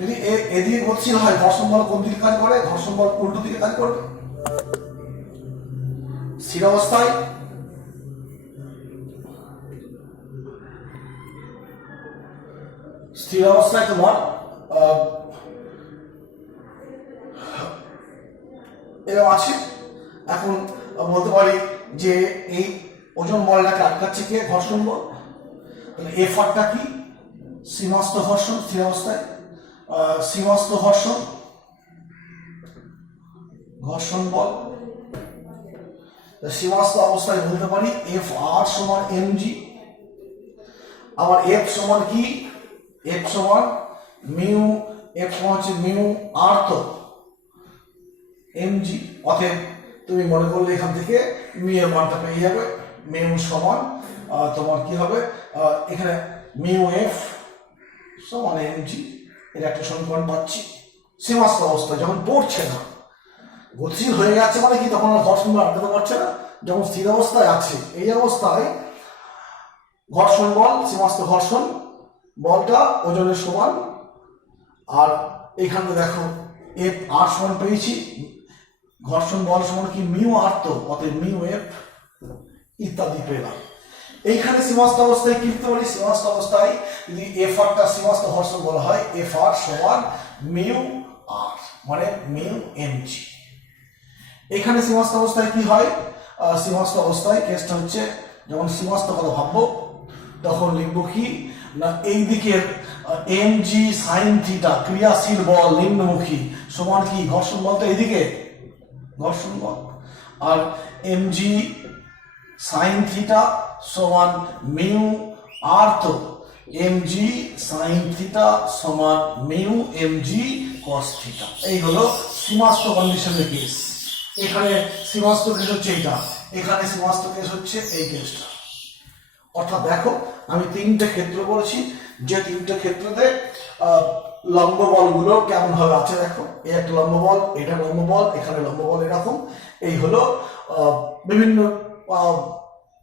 যদি এদিকে গতিশীল হয় ঘর্ষণ বল কোন দিকে কাজ করে? ঘর্ষণ বল উল্টো দিকে কাজ করবে। স্থির অবস্থায় তোমার এরকম আছে। এখন বলতে পারি যে এই ওজন বলটাকে আটকাচ্ছে কে? ঘর্ষণ বল। তাহলে এফ আরটা কি? সীমাস্থ ঘর্ষণ স্থির অবস্থায়, সীমাস্থ ঘর্ষণ বল। সীমাস্থ অবস্থায় বলতে পারি এফ আর সমান mg। আবার এফ সমান কি? এফ সমান মিউ, এফ সমান হচ্ছে মিউ আর তো mg। অতএব তুমি মনে করলে এখান থেকে মিউ এর মানটা পেয়ে যাবে। মিউ সমান তোমার কি হবে? এখানে মিউ এফ সমান mg, এর একটা সমীকরণ পাচ্ছি। সীমাস্থ অবস্থা যখন পড়ছে না, গতিশীল হয়ে যাচ্ছে মানে কি তখন আর ঘর্ষণ বল আটকাতে পারছে না। যখন স্থির অবস্থায় আছে এই অবস্থায় ঘর্ষণ বল, সীমাস্থ ঘর্ষণ বলটা ওজনের সমান। আর এখানে দেখো এফ আর সমান পেয়েছি, ঘর্ষণ বল সমান কি মিউ আর তো, অতএব মিউ এফ ইত্যাদি পেলাম। এইখানে সীমাস্থ অবস্থায় কি লিখতে পারি? সীমাস্থ অবস্থায় যদি এফ আরটা সীমাস্থ ঘর্ষণ বলা হয় এফ আর সমান মিউ আর মানে মিউ mg। এখানে সীমাস্থ অবস্থায় কি হয়? সীমাস্থ অবস্থায় কেসটা হচ্ছে যখন সীমাস্থ কথা ভাববো তখন লিখবো কি না এই দিকের mg সাইন থিটা ক্রিয়াশীল বল নিম্নমুখী সমান কি ঘর্ষণ বলতে এইদিকে ঘর্ষণ বল, আর mg সাইন থিটা সমান মিউ আর তো mg সাইন থিটা সমান মিউ mg cos থিটা। এই হলো সীমাস্থ কন্ডিশনের কেস। এখানে সীমাস্থ কেস হচ্ছে এইটা, এখানে সীমাস্থ কেস হচ্ছে এই কেসটা। অর্থাৎ দেখো আমি তিনটে ক্ষেত্র বলেছি, যে তিনটে ক্ষেত্রতে লম্ব বলগুলো কেমন ভাবে আছে দেখো। এই একটা লম্ব বল, এটা লম্ব বল, এখানে লম্ব বল এরকম। এই হলো বিভিন্ন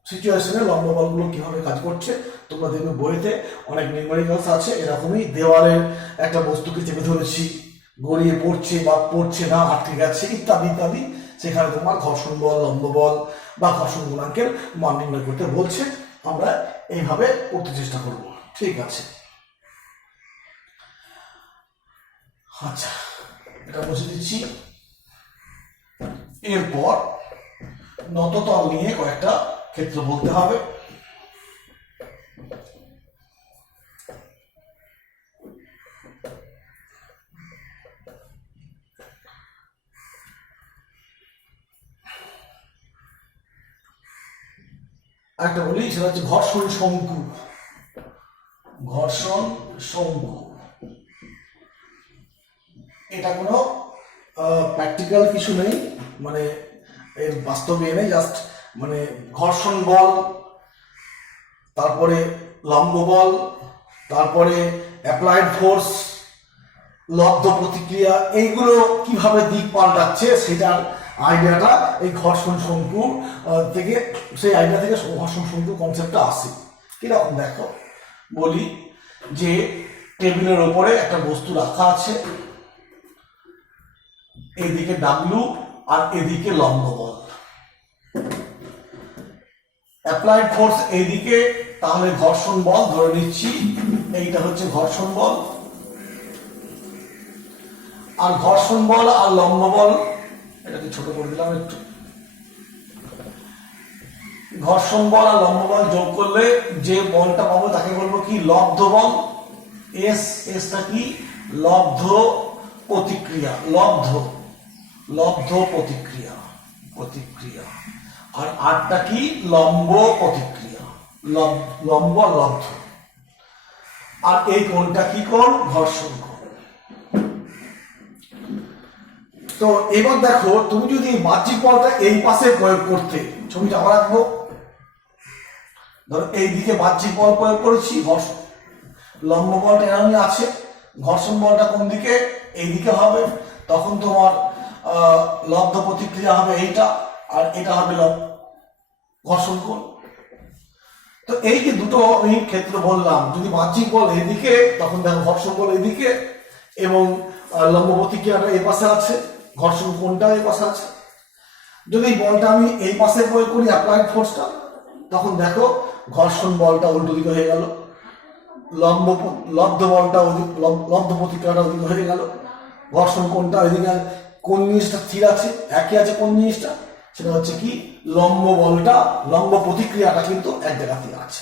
সিচুয়েশনে লম্ব বলগুলো কিভাবে কাজ করছে। তোমরা দেখবে বইতে অনেক নিউমেরিক্যালস আছে এরকমই। দেওয়ালের একটা বস্তুকে চেপে ধরেছি, গড়িয়ে পড়ছে বা পড়ছে না, আটকে গেছে ইত্যাদি ইত্যাদি। সেখানে তোমার ঘর্ষণ বল, লম্ব বল বা ঘর্ষণ গুণাঙ্কের মান নির্ণয় করতে বলছে। আমরা এইভাবে করতে চেষ্টা করব, ঠিক আছে? আচ্ছা, এটা বসে দিচ্ছি। এরপর নততল নিয়ে কয়েকটা ক্ষেত্র বলতে হবে। একটা বলি সেটা হচ্ছে ঘর্ষণ শঙ্কু। ঘর্ষণ শঙ্কু এটা কোনো প্র্যাকটিক্যাল কিছু নেই, মানে এর বাস্তবে নেই, জাস্ট মানে ঘর্ষণ বল, তারপরে লম্ব বল, তারপরে অ্যাপ্লাইড ফোর্স, লব্ধ প্রতিক্রিয়া, এইগুলো কিভাবে দিক পাল্টাচ্ছে সেটার আইডিয়াটা এই ঘর্ষণ শঙ্কু থেকে, সেই আইডিয়া থেকে ঘর্ষণ শঙ্কু কনসেপ্টটা আসে। কিরকম দেখো বলি যে টেবিলের ওপরে একটা বস্তু রাখা আছে, এদিকে ডাব্লু আর এদিকে লম্ব বল, অ্যাপ্লাইড ফোর্স এইদিকে, তাহলে ঘর্ষণ বল ধরে নিচ্ছি এইটা হচ্ছে ঘর্ষণ বল। আর ঘর্ষণ বল আর লম্ব বল, এটাকে ছোট করে দিলাম একটু, ঘর্ষণ বল আর লম্ব বল যোগ করলে যে বলটা পাবো তাকে বলবো কি লব্ধ বল। এসটা কি লব্ধ প্রতিক্রিয়া, লব্ধ প্রতিক্রিয়া। আর আরটা কি লম্ব প্রতিক্রিয়া, লম্ব লব্ধ। আর এই কোণটা কি কোণ? ঘর্ষণ কোণ। তো এবার দেখো তুমি যদি বাহ্যিক বলটা এই পাশে প্রয়োগ করতে, ছবিটা আবার রাখবো, ধরো এইদিকে বাহ্যিক বল প্রয়োগ করেছি, লম্ব বলটা এরকমই আছে, ঘর্ষণ বলটা কোন দিকে, এইদিকে হবে, তখন তোমার লব্ধ প্রতিক্রিয়া হবে এইটা, আর এটা হবে ঘর্ষণ কোণ। তো এই যে দুটো আমি ক্ষেত্র বললাম, যদি বাহ্যিক বল এইদিকে তখন দেখো ঘর্ষণ বল এইদিকে, এবং লম্ব প্রতিক্রিয়াটা এই পাশে আছে, ঘর্ষণ কোণটা এই পাশে আছে। যদি বলটা আমি এই পাশে প্রয়োগ করি অ্যাপ্লাইড ফোর্সটা, তখন দেখো ঘর্ষণ বলটা উল্টো দিকে হয়ে গেল, লব্ধ বলটা লব্ধ প্রতিক্রিয়াটা ওদিকে হয়ে গেল, ঘর্ষণ কোণটা ওইদিকে। কোন জিনিসটা স্থির আছে, একই আছে, কোন জিনিসটা, সেটা হচ্ছে কি লম্ব বলটা, লম্ব প্রতিক্রিয়াটা কিন্তু এক জায়গাতেই আছে।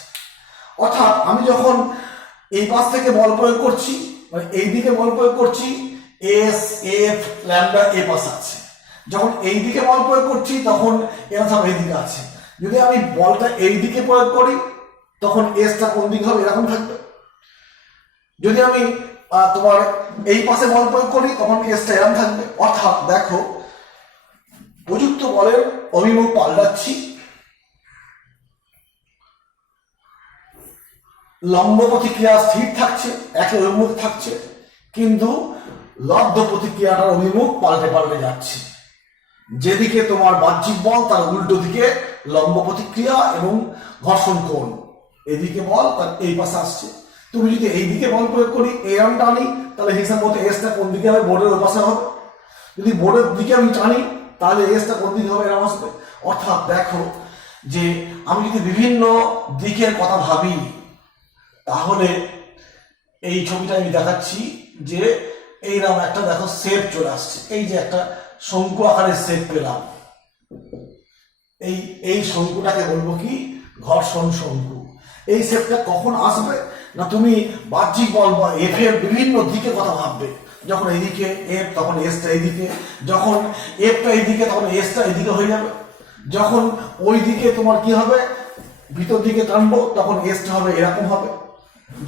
অর্থাৎ আমি যখন এই পাশ থেকে বল প্রয়োগ করছি, মানে এই দিকে বল প্রয়োগ করছি, এস এফ ল্যামডা এ পাশে আছে, যখন এই দিকে বল প্রয়োগ করছি তখন এরা সব এই দিকে আছে। যদি আমি বলটা এই দিকে প্রয়োগ করি তখন এসটা কোন দিকে হবে, এরকম থাকবে। যদি আমি তোমার এই পাশে বল প্রয়োগ করি তখন এসটা এরকম থাকবে। অর্থাৎ দেখো প্রযুক্ত বলের অভিমুখ পাল্টাচ্ছি, লম্ব প্রতিক্রিয়া স্থির থাকছে, একই অভিমুখ থাকছে, কিন্তু লব্ধ প্রতিক্রিয়াটার অভিমুখ পাল্টে পাল্টে যাচ্ছে। যেদিকে তোমার বাহ্যিক বল তার উল্টো দিকে লম্ব প্রতিক্রিয়া এবং ঘর্ষণ কোণ, এদিকে বল তার এই পাশে আসছে। তুমি যদি এইদিকে বল প্রয়োগ করি, এরম টানি, তাহলে হিসাব মতো এসটা কোন দিকে হবে, বোর্ডের ওই পাশে হবে। যদি বোর্ডের দিকে আমি টানি তাহলে এসটা কোন দিকে হবে, এরম আসবে। অর্থাৎ দেখো যে আমি যদি বিভিন্ন দিকের কথা ভাবি, তাহলে এই ছবিটা আমি দেখাচ্ছি যে এইরকম একটা দেখো শেপ চলে আসছে, এই যে একটা শঙ্কু আকারের শেপ পেলাম, এই শঙ্কুটাকে বলবো কি ঘর্ষণ শঙ্কু। এই শেপটা কখন আসবে না, তুমি বাহ্যিক বল বা এফ এর বিভিন্ন দিকে কথা ভাববে। যখন এইদিকে এফ তখন এসটা এইদিকে, যখন এফটা এইদিকে তখন এসটা এইদিকে হয়ে যাবে, যখন ওই দিকে তোমার কি হবে ভিতর দিকে টানবো তখন এসটা হবে এরকম হবে,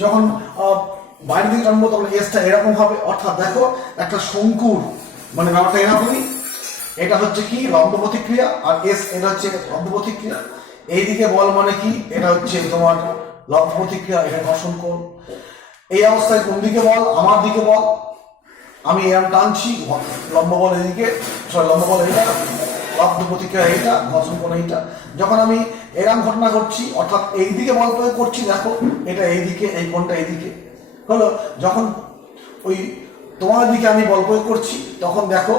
যখন বাইরের দিকে টানবো তখন এসটা এরকম হবে। অর্থাৎ দেখো একটা শঙ্কুর মানে ব্যাপারটা এরকমই, এটা হচ্ছে কি লম্ব প্রতিক্রিয়া, আর এস এটা হচ্ছে লব্ধ প্রতিক্রিয়া। এইদিকে বল মানে কি, এটা হচ্ছে তোমার লব্ধ প্রতিক্রিয়া, এটা ঘর্ষণ কোণ। এই অবস্থায় কোন দিকে বল, আমার দিকে বল, আমি এরকম টানছি, লম্ব বল এইদিকে, লম্ব বল এইটা, লব্ধ প্রতিক্রিয়া এইটা, ঘর্ষণ কোণ এইটা। যখন আমি এরকম ঘটনা ঘটছি, অর্থাৎ এইদিকে বল প্রয়োগ করছি, দেখো এটা এইদিকে, এই কোণটা এইদিকে হলো। যখন ওই তোমার দিকে আমি বল প্রয়োগ করছি তখন দেখো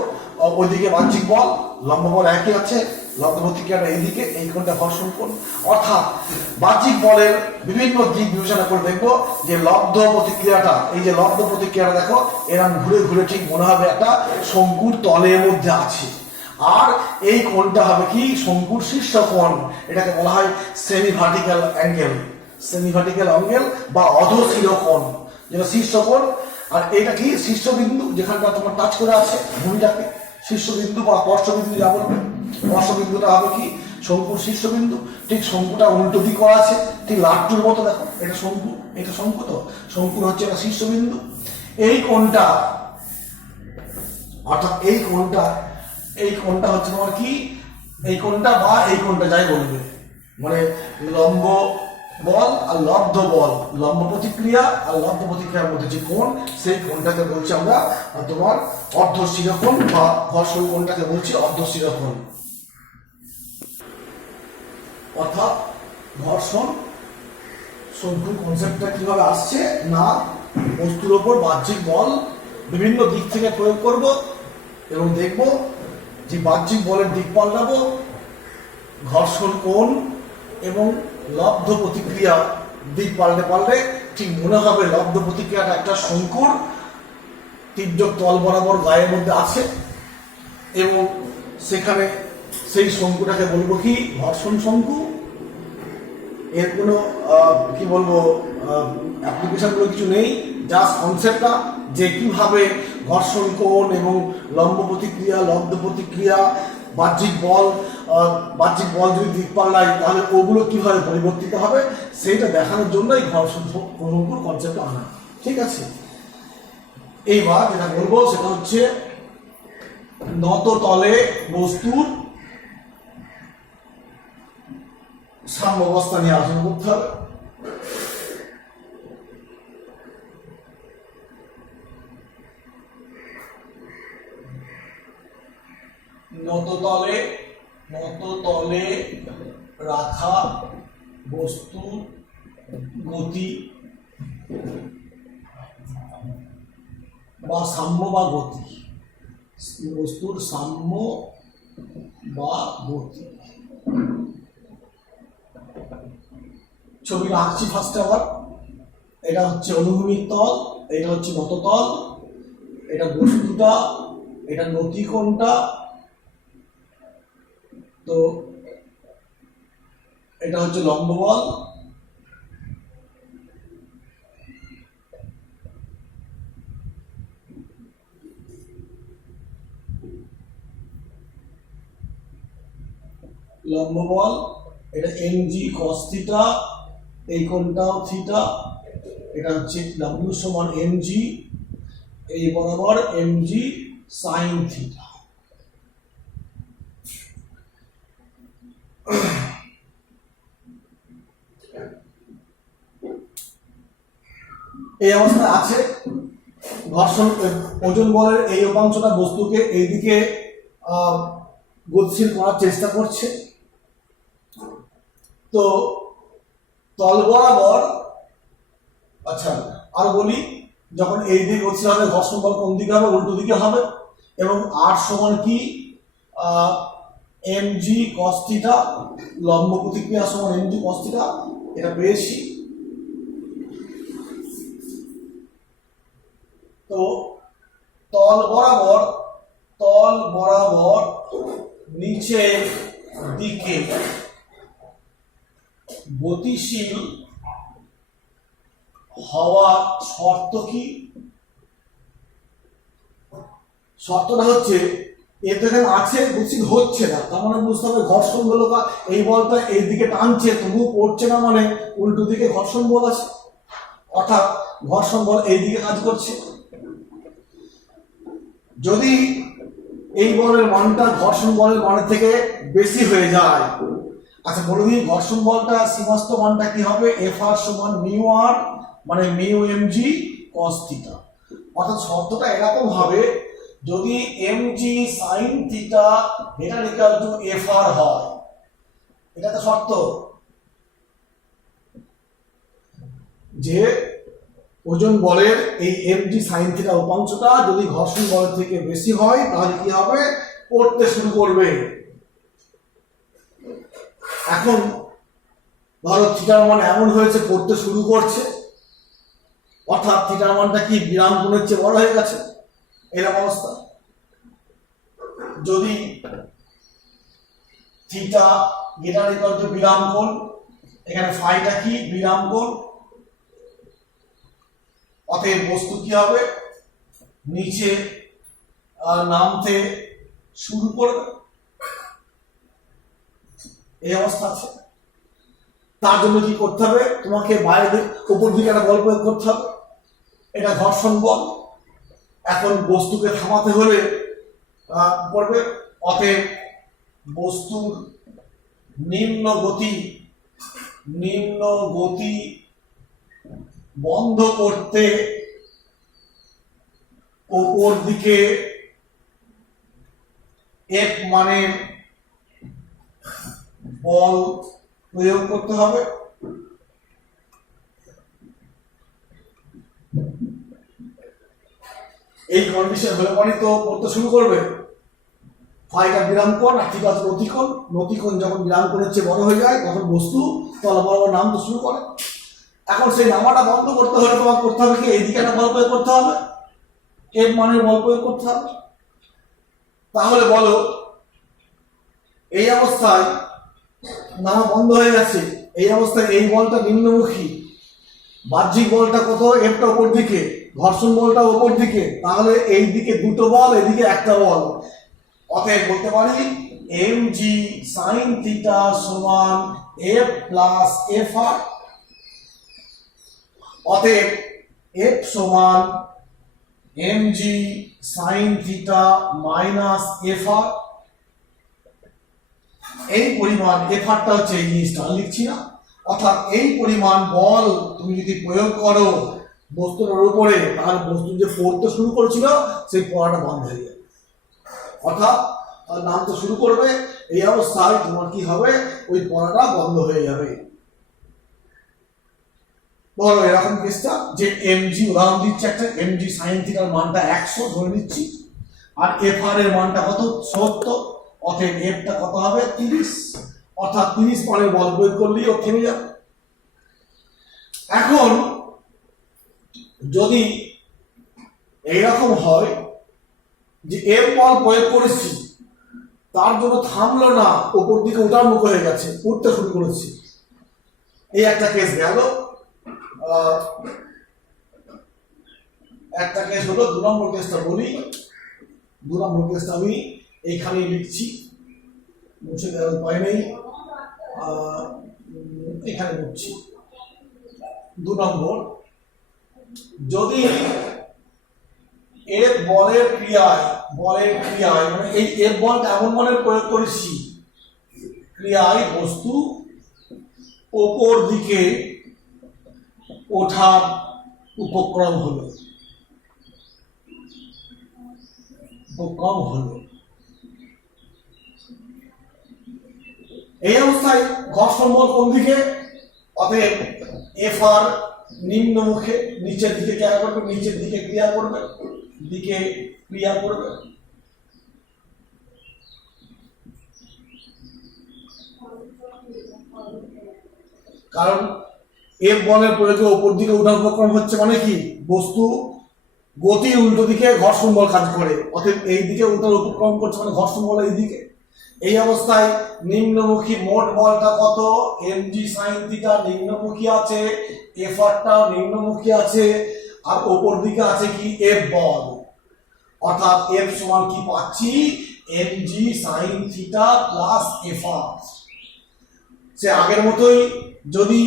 ওইদিকে বাহ্যিক বল, লম্ব বল একই আছে, লব্ধ প্রতিক্রিয়াটা এইদিকে, এই কোণটা ঘর্ষণ কোণ। অর্থাৎ বাহ্যিক বলের বিভিন্ন দিক বিবেচনা করে দেখবো যে লব্ধ প্রতিক্রিয়াটা, এই যে লব্ধ প্রতিক্রিয়াটা দেখো এরকম ঘুরে ঘুরে ঠিক মনে হবে একটা শঙ্কুর তলের মধ্যে আছে, আর এই কোণটা হবে কি শঙ্কুর শীর্ষ কোণ, এটাকে বলা হয় semi vertical angle, semi vertical angle বা অধশির কোণ, যেটা শীর্ষ কোণ। আর এটা কি শীর্ষবিন্দু, যেখানটা তোমার টাচ করে আছে ভূমিটাকে, শীর্ষবিন্দু বা স্পর্শবিন্দু যা বলবে, স্পর্শবিন্দুটা হবে কি শঙ্কুর শীর্ষবিন্দু। ঠিক শঙ্কুটা উল্টো দিক করা আছে, ঠিক লাট্টুর মতো, দেখো এটা শঙ্কু, এটা শঙ্কু, তো শঙ্কুর হচ্ছে একটা শীর্ষবিন্দু। এই কোণটা অর্থাৎ এই কোণটা হচ্ছে তোমার কি, এই কোণটা বা এই কোণটা যাই বলবে, মানে লম্ব বল আর লব্ধ বল, লম্ব প্রতিক্রিয়া আর লব্ধ প্রতিক্রিয়ার মধ্যে যে কোণ, সেই কোণটাকে বলছি আমরা তোমার অর্ধশির কোণ, বা ঘর্ষণ কোণটাকে বলছি অর্ধশির কোণ। অর্থাৎ ঘর্ষণ শঙ্কুর কনসেপ্টটা কিভাবে আসছে না, বস্তুর ওপর বাহ্যিক বল বিভিন্ন দিক থেকে প্রয়োগ করব এবং দেখব যে বাহ্যিক বলের দিক পাল্টাবো, ঘর্ষণ কোণ এবং লব্ধ প্রতিক্রিয়া দিক পাল্টে পাল্টে ঠিক মনে হবে লব্ধ প্রতিক্রিয়াটা একটা শঙ্কুর তির্যক তল বরাবর গায়ের মধ্যে আছে, এবং সেখানে সেই শঙ্কুটাকে বলবো কি ঘর্ষণ শঙ্কু। এর কোনো কি বলবো অ্যাপ্লিকেশন গুলো কিছু নেই, জাস্ট কনসেপ্টটা যে কিভাবে ঘর্ষণ কোণ এবং লম্ব প্রতিক্রিয়া, লব্ধ প্রতিক্রিয়া, বাহ্যিক বল যদি দিক পাল্টায় তাহলে ওগুলো কিভাবে পরিবর্তিত হবে সেইটা দেখানোর জন্যই ঘর্ষণ শঙ্কুর কনসেপ্ট আনা। ঠিক আছে, এইবার যেটা বলবো সেটা হচ্ছে নত তলে বস্তুর সাম্যাবস্থা নিয়ে আলোচনা করতে হবে। নততলে রাখা বস্তুর গতি বা সাম্য বা গতি, বস্তুর সাম্য বা গতি। ছবিটা আঁকছি ফার্স্ট আবার। এটা হচ্ছে অনুভূমিক তল, এটা হচ্ছে নততল, এটা বস্তুটা, এটা নতিকোণটা, তো এটা হচ্ছে লম্ব বল, লম্ব বল, এটা mg cos থিটা, এই কোণটাও থিটা, এটা হচ্ছে w সমান mg, এই বরাবর mg sin থিটা। এই অবস্থায় আছে ঘর্ষণ ওজন বলের এই উপাংশটা বস্তুকে এইদিকে গতিশীল করার চেষ্টা করছে। তো তল বরাবর, আচ্ছা আর বলি, যখন এই দিকে গতিশীল হবে ঘর্ষণ বল কোন দিকে হবে? উল্টো দিকে হবে। এবং r সমান কি mg cos থিটা, লম্ব প্রতিক্রিয়া সমান mg cos থিটা, এটা পেয়েছি। তো তল বরাবর নিচের দিকে গতিশীল হওয়ার শর্ত কি? শর্তটা হচ্ছে এতে আছে গতিশীল হচ্ছে না, তার মানে বুঝতে হবে ঘর্ষণ বল, এই বলটা এই দিকে টানছে তবুও পড়ছে না, মানে উল্টো দিকে ঘর্ষণ বল আছে, অর্থাৎ ঘর্ষণ বল এই দিকে কাজ করছে। যদি এই বলের মানটা ঘর্ষণ বলের মানের থেকে বেশি হয়ে যায়, আচ্ছা বলে দিই ঘর্ষণ বলটা সীমাস্থ মানটা কি হবে? Fr সমান মিউ আর, মানে মিউ mg cos থিটা। অর্থাৎ শর্তটা এরকম হবে, যদি mg sin থিটা এটা ইকুয়াল টু Fr হয়, এটা তো শর্ত যে ওজন বলের এই mg sin থিটা উপাংশটা যদি ঘর্ষণ বলের থেকে বেশি হয় তাহলে কি হবে? পড়তে শুরু করবে। এখন ধরো থিটার মান এমন হয়েছে পড়তে শুরু করছে, অর্থাৎ থিটার মানটা কি বিরাম কোণের চেয়ে বড় হয়ে গেছে, এরকম অবস্থা। যদি থিটা গ্রেটার ইকুয়াল টু বিরাম কোণ, এখানে ফাইটা কি? বিরাম কোণ, অতএব বস্তু কি হবে? নিচে নামতে শুরু করবে, এই অবস্থা আছে। তার জন্য কি করতে হবে? তোমাকে বাইরে উপর দিকে একটা বল প্রয়োগ করতে হবে, এটা ঘর্ষণ বল। এখন বস্তুকে থামাতে হলে পড়বে, অতএব বস্তুর নিম্ন গতি বন্ধ করতে উপর দিকে F মানের বল প্রয়োগ করতে হবে। এই কন্ডিশন হলে পরে তো পড়তে শুরু করবে। ফাইটা বিরাম কোণ আর থিটা নতিকোণ যখন বিরাম কোণের চেয়ে বড় হয়ে যায় তখন বস্তু তল বরাবর নামতে শুরু করে। এখন সেই নামাটা বন্ধ করতে হলে তোমাকে করতে হবে কি? এইদিকে একটা বল প্রয়োগ করতে হবে, F মানের বল প্রয়োগ করতে হবে। তাহলে বলো এই অবস্থায় নামা বন্ধ হয়ে গেছে, এই অবস্থায় এই বলটা নিম্নমুখী, বাহ্যিক বলটা কত? Fটা উপর দিকে, ঘর্ষণ বলটা উপর দিকে, তাহলে এই দিকে দুটো বল, এদিকে একটা বল। অতএব বলতে পারি mg sin থিটা সমান F প্লাস Fr। অতএব F সমান mg sin theta minus Fr। এই পরিমাণ এফারটা হচ্ছে এই জিনিসটা লিখছি না, অর্থাৎ এই পরিমাণ বল তুমি যদি প্রয়োগ করো বস্তুটার উপরে, তাহলে বস্তু যে ফোর্থ শুরু করেছিল সেই পড়াটা বন্ধ হয়ে যাবে, অর্থাৎ নামতে শুরু করবে, এই অবস্থায় তোমার কি হবে, ওই পড়াটা বন্ধ হয়ে যাবে। ধরো এরকম কেসটা যে এমজি, উদাহরণ দিচ্ছে একটা, এমজি সাইন থিটার মানটা 100 ধরে নিচ্ছি, আর এফ আর এর মানটা কত 70, অতএব এফটা কত হবে 30, অর্থাৎ 30 মানের বল প্রয়োগ করলেই ও থেমে যাবে। এখন যদি এইরকম হয় যে এফ বল প্রয়োগ করেছি, তার জন্য থামলো না, উপর দিকে উঠার মুখ হয়ে গেছে, উঠতে শুরু করেছি, এই একটা কেস গেল। একটা কেস হলো, 2 নম্বর কেসটা বলি। 2 নম্বর কেসটা আমি এইখানেই লিখছি, মুছে দেওয়ার উপায় নেই, এখানে লিখছি। 2 নম্বর, যদি এফ বলের ক্রিয়ায় মানে এই এফ বলটা এমন বলের প্রয়োগ করেছি, ক্রিয়ায় বস্তু ওপর দিকে ওঠার উপক্রম হলো, এই অবস্থায় ঘর্ষণ বল কোন দিকে, অতএব এফ আর নিম্নমুখে, নিচের দিকে ক্রিয়া করবে, নিচের দিকে ক্রিয়া করবে, কারণ এফ বলের প্রয়োগে উপর দিকে উঠার উপক্রম হচ্ছে, মানে কি বস্তু গতি উল্টো দিকে ঘর্ষণ বল কাজ করে, অতএব এই দিকে উঠার উপক্রম করছে, মানে ঘর্ষণ বল এই দিকে। এই অবস্থায় নিম্নমুখী মোট বলটা কত, এমজি সাইন থিটা নিম্নমুখী আছে, এফ আরটা নিম্নমুখী আছে, আর উপর দিকে আছে কি এফ বল, অর্থাৎ এফ সমান কি পাচ্ছি, mg sine theta plus F R. সে আগের মতোই, যদি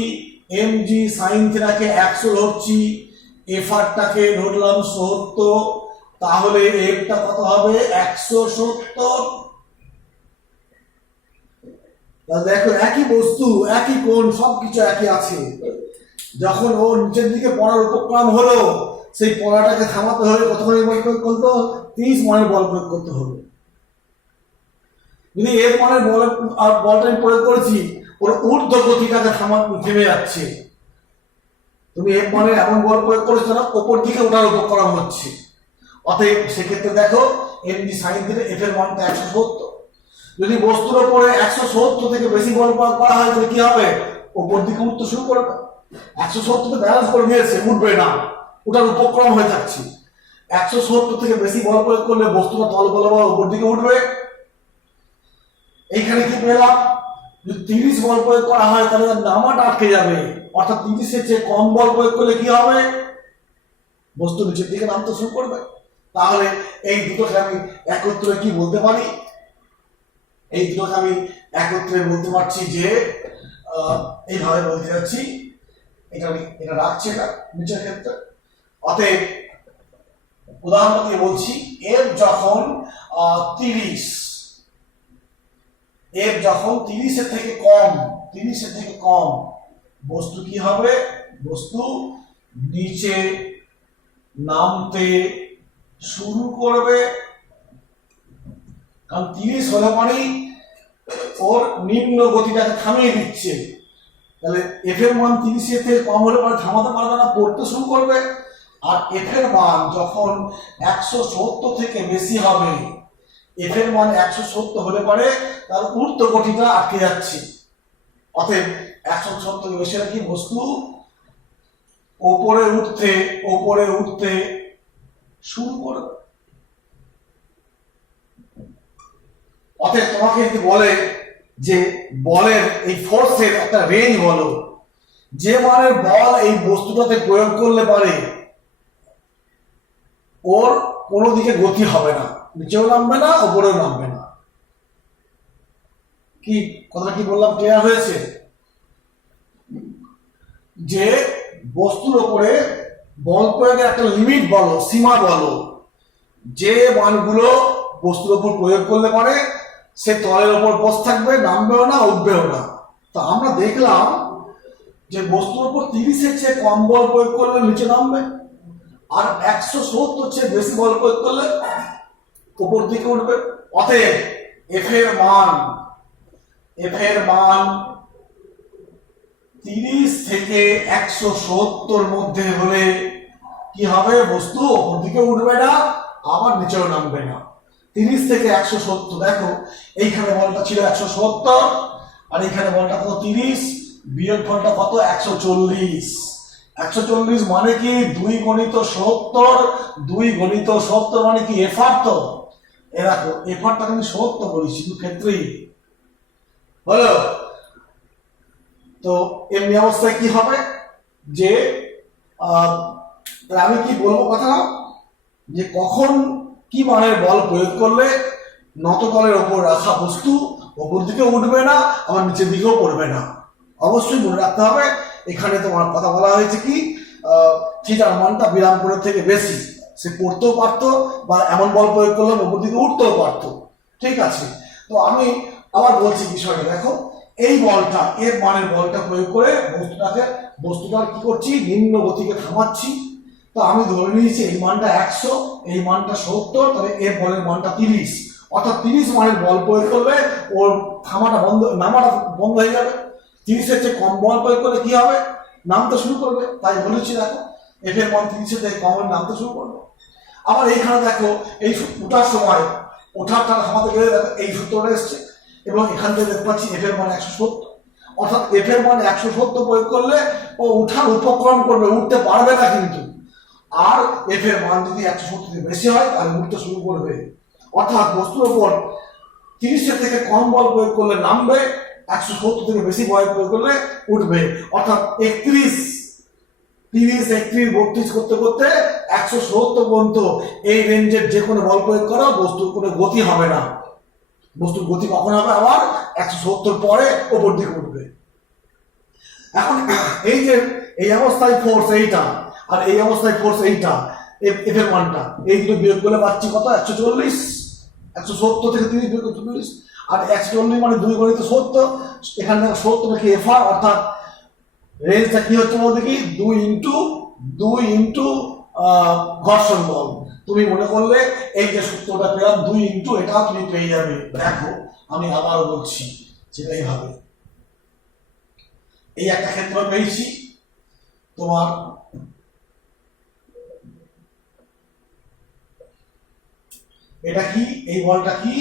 এমজি সাইন থিটাকে 100 ধরছি, এফ আরটাকে ধরলাম 70, তাহলে এফটা কত হবে 170। দেখো একই বস্তু, একই কোণ, সবকিছু একই আছে, যখন ও নিচের দিকে পড়ার উপক্রম হলো, সেই পড়াটাকে থামাতে হলে কতখানি বল প্রয়োগ করতে হবে, 30 মানের বল প্রয়োগ করতে হবে। যদি এফ মানের বলটা আমি প্রয়োগ করেছি, ওর ঊর্ধ্ব গতিটাকে থেমে যাচ্ছে, তুমি এফ মানের এমন বল প্রয়োগ করেছো না, ওপর দিকে ওঠার উপক্রম হচ্ছে, অতএব সেক্ষেত্রে দেখো এমজি সাইন থিটা এফ এর মানটা 170। যদি বস্তুর উপরে 170 থেকে বেশি বল প্রয়োগ করা হয়, তাহলে কি হবে, ওপর দিকে উঠতে শুরু করবে, 170 ব্যালেন্স করে নিয়েছে, উঠবে না, ওটার উপক্রম হয়ে যাচ্ছে। 170 থেকে বেশি বল প্রয়োগ করলে বস্তুটা তল বলভাবে উপর দিকে উঠবে। এইখানে কি পেলাম, যদি 30 বল প্রয়োগ করা হয়, তাহলে নামাটা আটকে যাবে, অর্থাৎ 30 এর চেয়ে কম বল প্রয়োগ করলে কি হবে, বস্তু নিচের দিকে নামতে শুরু করবে। তাহলে এই দুটোকে আমি একত্রে কি বলতে পারি, এই দুটোকে আমি একত্রে বলতে পারছি যে এইভাবে বলতে যাচ্ছি, এটা রাখছে এটা নিচের ক্ষেত্রে। অতএব উদাহরণ দিয়ে বলছি, এফ যখন 30 এর থেকে কম, বস্তু কি হবে, বস্তু নিচে নামতে শুরু করবে, কারণ 30 হলে পরেই ওর নিম্ন গতিটাকে থামিয়ে দিচ্ছে, তাহলে এফ এর মান 30 এর থেকে কম হলে পরে থামাতে পারবে না, পড়তে শুরু করবে। আর এফ এর মান যখন 170 থেকে বেশি হবে, এফ এর মান 170 হলে পরে তার ঊর্ধ্ব গতিটা আটকে যাচ্ছে, অতএব 170 থেকে বেশি কি বস্তু ওপরে উঠতে শুরু করবে। অতএব তোমাকে যদি বলে যে বলের এই ফোর্সের একটা রেঞ্জ বলো, যে মানের বল এই বস্তুটাতে প্রয়োগ করলে পারে ওর কোনো দিকে গতি হবে না, নিচেও নামবে না, উপরেও নামবে না। কি কথাটা কি বললাম, ক্লিয়ার হয়েছে? যে বস্তুর উপরে বল প্রয়োগের একটা লিমিট বলো, সীমা বলো, যে মানগুলো বস্তুর উপর প্রয়োগ করলে পারে সে তলের ওপর বসে থাকবে, নামবেও না, উঠবেও না। তো আমরা দেখলাম যে বস্তুর উপর 30-এর চেয়ে কম বল প্রয়োগ করলে নিচে নামবে, আর 170 চেয়ে বেশি বল প্রয়োগ করলে উপর দিকে উঠবে। অতএব এফ এর মান 30 থেকে 170 মধ্যে হলে কি হবে? বস্তু উপর দিকে উঠবে না, আবার নিচেও নামবে না। 30 থেকে 170, দেখো এইখানে বলটা ছিল 170 আর এইখানে বলটা কত? 30, বিয়োগ বলটা কত? 140। 140 মানে কি 2 গুণিত 70, 2 গুণিত 70 মানে কি এফআর। তো এ দেখো এফআরটাকে আমি 70 বলেছি দু ক্ষেত্রেই, বলো। তো এমনি অবস্থায় কি হবে যে আমি কি বলবো কথা, যে কখন কি মানের বল প্রয়োগ করলে নত তলের ওপর রাখা বস্তু ওপর দিকে উঠবে না, আবার নিচের দিকেও পড়বে না। অবশ্যই মনে রাখতে হবে, এখানে তোমার কথা বলা হয়েছে কি থিটার মানটা বিরামপুরের থেকে বেশি, সে পড়তেও পারতো বা এমন বল প্রয়োগ করলে ওপর দিকে উঠতেও পারতো। ঠিক আছে, তো আমি আবার বলছি বিষয়টা দেখো, এই বলটা এর মানের বলটা প্রয়োগ করে বস্তুটার কি করছি? নিম্ন গতিকে থামাচ্ছি। তো আমি ধরে নিয়েছি এই মানটা 100, এই মানটা 70, তাহলে এর বলের মানটা 30, অর্থাৎ 30 মানের বল প্রয়োগ করলে ওর নামাটা বন্ধ হয়ে যাবে। 30-এর চেয়ে কম বল প্রয়োগ করলে কি হবে? নামতে শুরু করবে। তাই বলেছি দেখো এফ এর মান 30-এর থেকে কম হলে নামতে শুরু করবে। আবার এইখানে দেখো এই ওঠার সময় ওঠাটা থামাতে গেলে দেখো এই সূত্রটা এসছে, এবং এখান থেকে দেখতে পাচ্ছি এফ এর মান 170, অর্থাৎ এফ এর মান 170 প্রয়োগ করলে ও উঠার উপক্রম করবে, উঠতে পারবে না কিন্তু। আর এফ এর মান যদি 170 থেকে বেশি হয় তাহলে উঠতে শুরু করবে। অর্থাৎ বস্তুর উপর 30-এর থেকে কম বল প্রয়োগ করলে নামবে, 170 থেকে বেশি বল প্রয়োগ করলে উঠবে। অর্থাৎ 31, 30, 31, 32 করতে করতে 170 পর্যন্ত এই রেঞ্জের যে কোনো বল প্রয়োগ করো, বস্তুর কোনো গতি হবে না। বস্তুর গতি কখন হবে? আবার 170 পরে ওপর দিকে উঠবে। এখন এই যে এই অবস্থায় ফোর্স এইটা, আর এই অবস্থায় ফোর্স এইটা, এফ এর মানটা এই দুটো বিয়োগ করলে পাচ্ছি কত? 140। 170 থেকে 30 বিয়োগ করতে 40, আর 140 মানে 2 গুণিত 70। এখানে 70 নাকি এফআর, অর্থাৎ রেঞ্জটা কি হচ্ছে বলতে কি 2 ইন্টু ঘর্ষণ বল। তুমি মনে করলে এই যে সূত্রটা পেলাম 2 ইন্টু, এটা তুমি পেয়ে যাবে। দেখো আমি আবার বলছি সেটা এইভাবে, এই একটা ক্ষেত্র পেয়েছি তোমার এটা কি, এই বলটা কি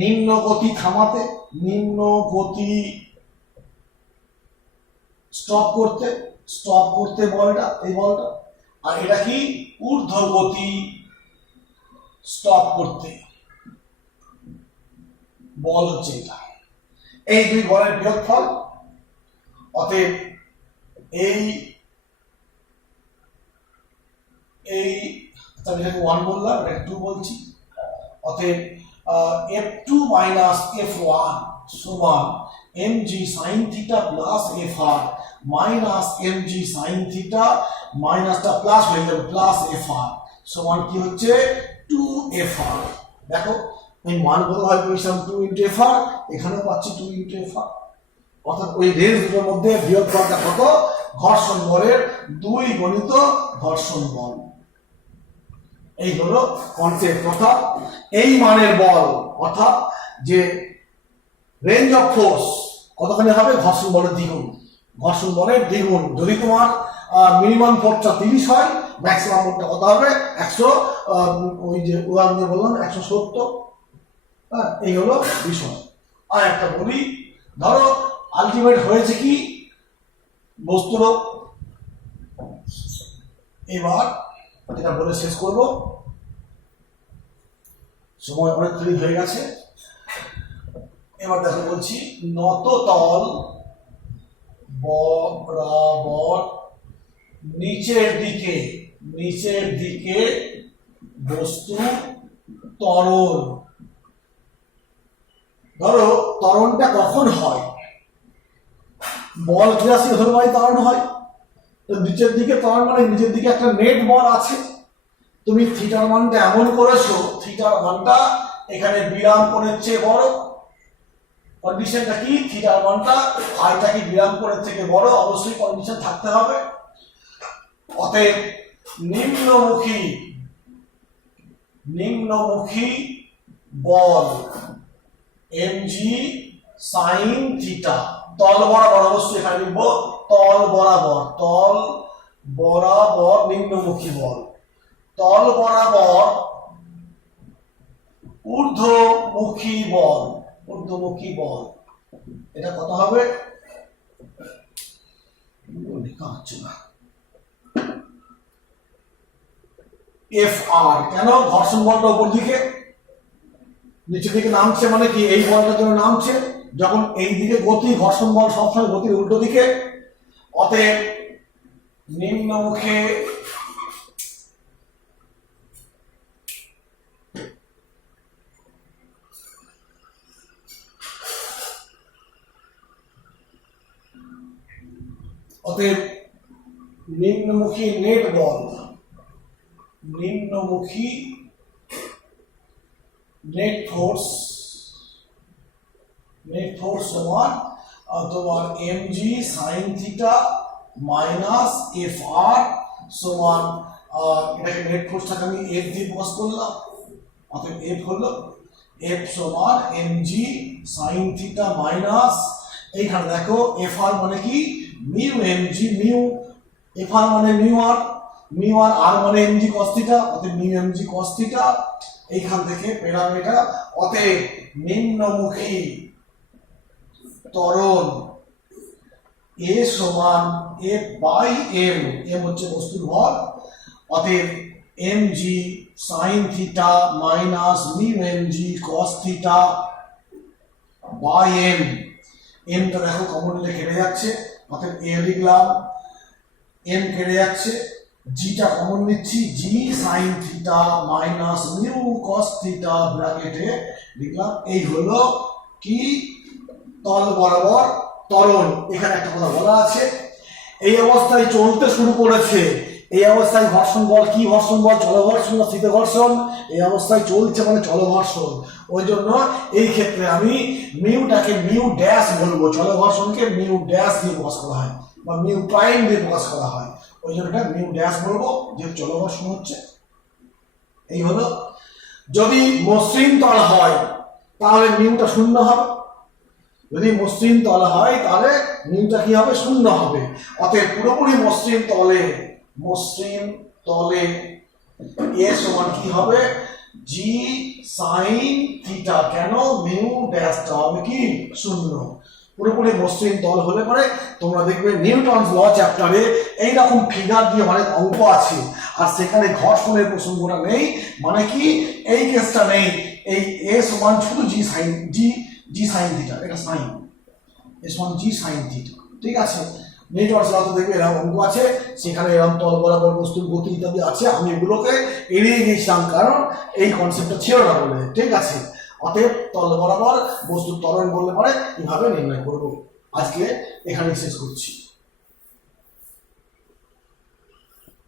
নিম্ন গতি থামাতে, নিম্ন গতি স্টপ করতে বলটা, এই বলটা। আর এটা কি ঊর্ধ্ব গতি স্টপ করতে বল হচ্ছে এটা। এই দুই বলের বিয়োগফল। অতএব এই আমি এটাকে 1 বললাম, এটা 2 বলছি। অতএব F2 মাইনাস F1 সমান mg sin theta plus fr minus mg sin theta, মাইনাসটা প্লাস হয়ে যাবে প্লাস fr সমান কি হচ্ছে 2fr। দেখো এই মান কত হয় পেয়েছিলাম 2 ইন্টু fr, এখানেও পাচ্ছি 2 ইন্টু fr। অর্থাৎ ওই রেঞ্জ দুটোর মধ্যে বিয়োগফলটা কত? ঘর্ষণ বলের 2 গুণিত ঘর্ষণ বল। এই হলো কনসেপ্ট। অর্থাৎ এই মানের বল, অর্থাৎ যে রেঞ্জ অফ ফোর্স কতখানি হবে? ঘর্ষণ বলের দ্বিগুণ। ঘর্ষণ বলের দ্বিগুণ। যদি তোমার মিনিমাম ফোর্সটা 30 হয়, ম্যাক্সিমাম ফোর্সটা কত হবে? 100, ওই যে উদাহরণ দিয়ে বললাম 170। হ্যাঁ, এই হলো বিষয়। আর একটা বলি, ধরো আলটিমেট হয়েছে কি বস্তুর, এবার এটা বলে শেষ করব, সময় অনেকখানি হয়ে গেছে। এবার দেখো বলছি, নত তল বরাবর নিচের দিকে বস্তু ত্বরণ। ধরো ত্বরণটা কখন হয়? বল ক্রিয়াশীল হলে ত্বরণ হয়। তো নিচের দিকে ত্বরণ মানে নিচের দিকে একটা নেট বল আছে, তুমি থিটার মানটা এমন করেছো, থিটার মানটা এখানে বিরাম কোণের চেয়ে বড়, কন্ডিশনটা কি, থিটার মানটা আইটা কি বিরাম করে থেকে বড়, অবশ্যই কন্ডিশন থাকতে হবে। অতএব নিম্নমুখী বল mg sin থিটা, তল বরাবর, অবশ্যই এখানে লিখবো তল বরাবর নিম্নমুখী বল, তল বরাবর ঊর্ধ্বমুখী বল, এটা কত হবে, লেখা হচ্ছে না, Fr। কেন, ঘর্ষণ বলটা উপর দিকে নিচের দিকে নামছে, মানে কি এই বলটার জন্য নামছে, যখন এই দিকে গতি, ঘর্ষণ বল সবসময় গতির উল্টো দিকে। অতএব নিম্নমুখে নিম্নমুখী নেট বল, নিম্নমুখী নেট ফোর্স সমান তোমার mg sin theta minus fr সমান, এটাকে নেট ফোর্সটাকে আমি f দিয়ে প্রকাশ করলাম, অতএব f হলো f সমান mg sin থিটা মাইনাস, এইখানে দেখো fr মানে কি মিউ mg, মিউ fr মানে মিউ আর আর মানে mg cos থিটা, অতএব মিউ mg cos থিটা, এইখান থেকে পেলাম এটা। অতএব নিম্নমুখী ত্বরণ a সমান f বাই m হচ্ছে বস্তুর ভর, অতএব mg sin theta minus mu mg cos theta by m টা দেখো কমন নিলে কেটে যাচ্ছে, অতএব a লিখলাম, m কেটে যাচ্ছে, g টা কমন নিচ্ছি, g sin theta minus mu cos theta ব্র্যাকেটে লিখলাম। এই হলো কি তল বরাবর ত্বরণ। এখানে একটা কথা বলা আছে, এই অবস্থায় চলতে শুরু করেছে, এই অবস্থায় ঘর্ষণ বল কি, ঘর্ষণ বল চলঘর্ষণ না স্থিত ঘর্ষণ, এই অবস্থায় চলছে মানে চলঘর্ষণ, ওই জন্য এই ক্ষেত্রে আমি মিউটাকে মিউ ড্যাশ বলবো, চলঘর্ষণকে মিউ ড্যাশ দিয়ে প্রকাশ করা হয় বা মিউ প্রাইম দিয়ে প্রকাশ করা হয়, ওই জন্য এটা মিউ ড্যাশ বলবো, যেহেতু চলঘর্ষণ হচ্ছে। এই হলো, যদি মসৃণ তল হয় তাহলে মিউটা শূন্য হবে, যদি মসৃণ তল হয় তাহলে মিউটা কি হবে, শূন্য হবে। অতএব পুরোপুরি মসৃণ তলে এ সমান কি হবে, জি সাইন থিটা, কেন মিউ ড্যাশটা হবে কি শূন্য। পুরোপুরি মসৃণ তল হলে পরে তোমরা দেখবে নিউটনস ল চ্যাপ্টারে এইরকম ফিগার দিয়ে অনেক অঙ্ক আছে, আর সেখানে ঘর্ষণের প্রসঙ্গটা নেই, মানে কি এই কেসটা নেই, এই এ সমান শুধু জি সাইন থিটা, এটা সাইন, এ সমান জি সাইন থিটা, ঠিক আছে। নিউটনস ল তো দেখবে এরকম অঙ্ক আছে, সেখানে এরকম তল বরাবর বস্তুর গতি ইত্যাদি আছে, আমি এগুলোকে এড়িয়ে গিয়েছিলাম কারণ এই কনসেপ্টটা ছিল না বলে, ঠিক আছে। অতএব তল বরাবর বস্তুর ত্বরণ বললে পরে কিভাবে নির্ণয় করব, আজকে এখানে শেষ করছি।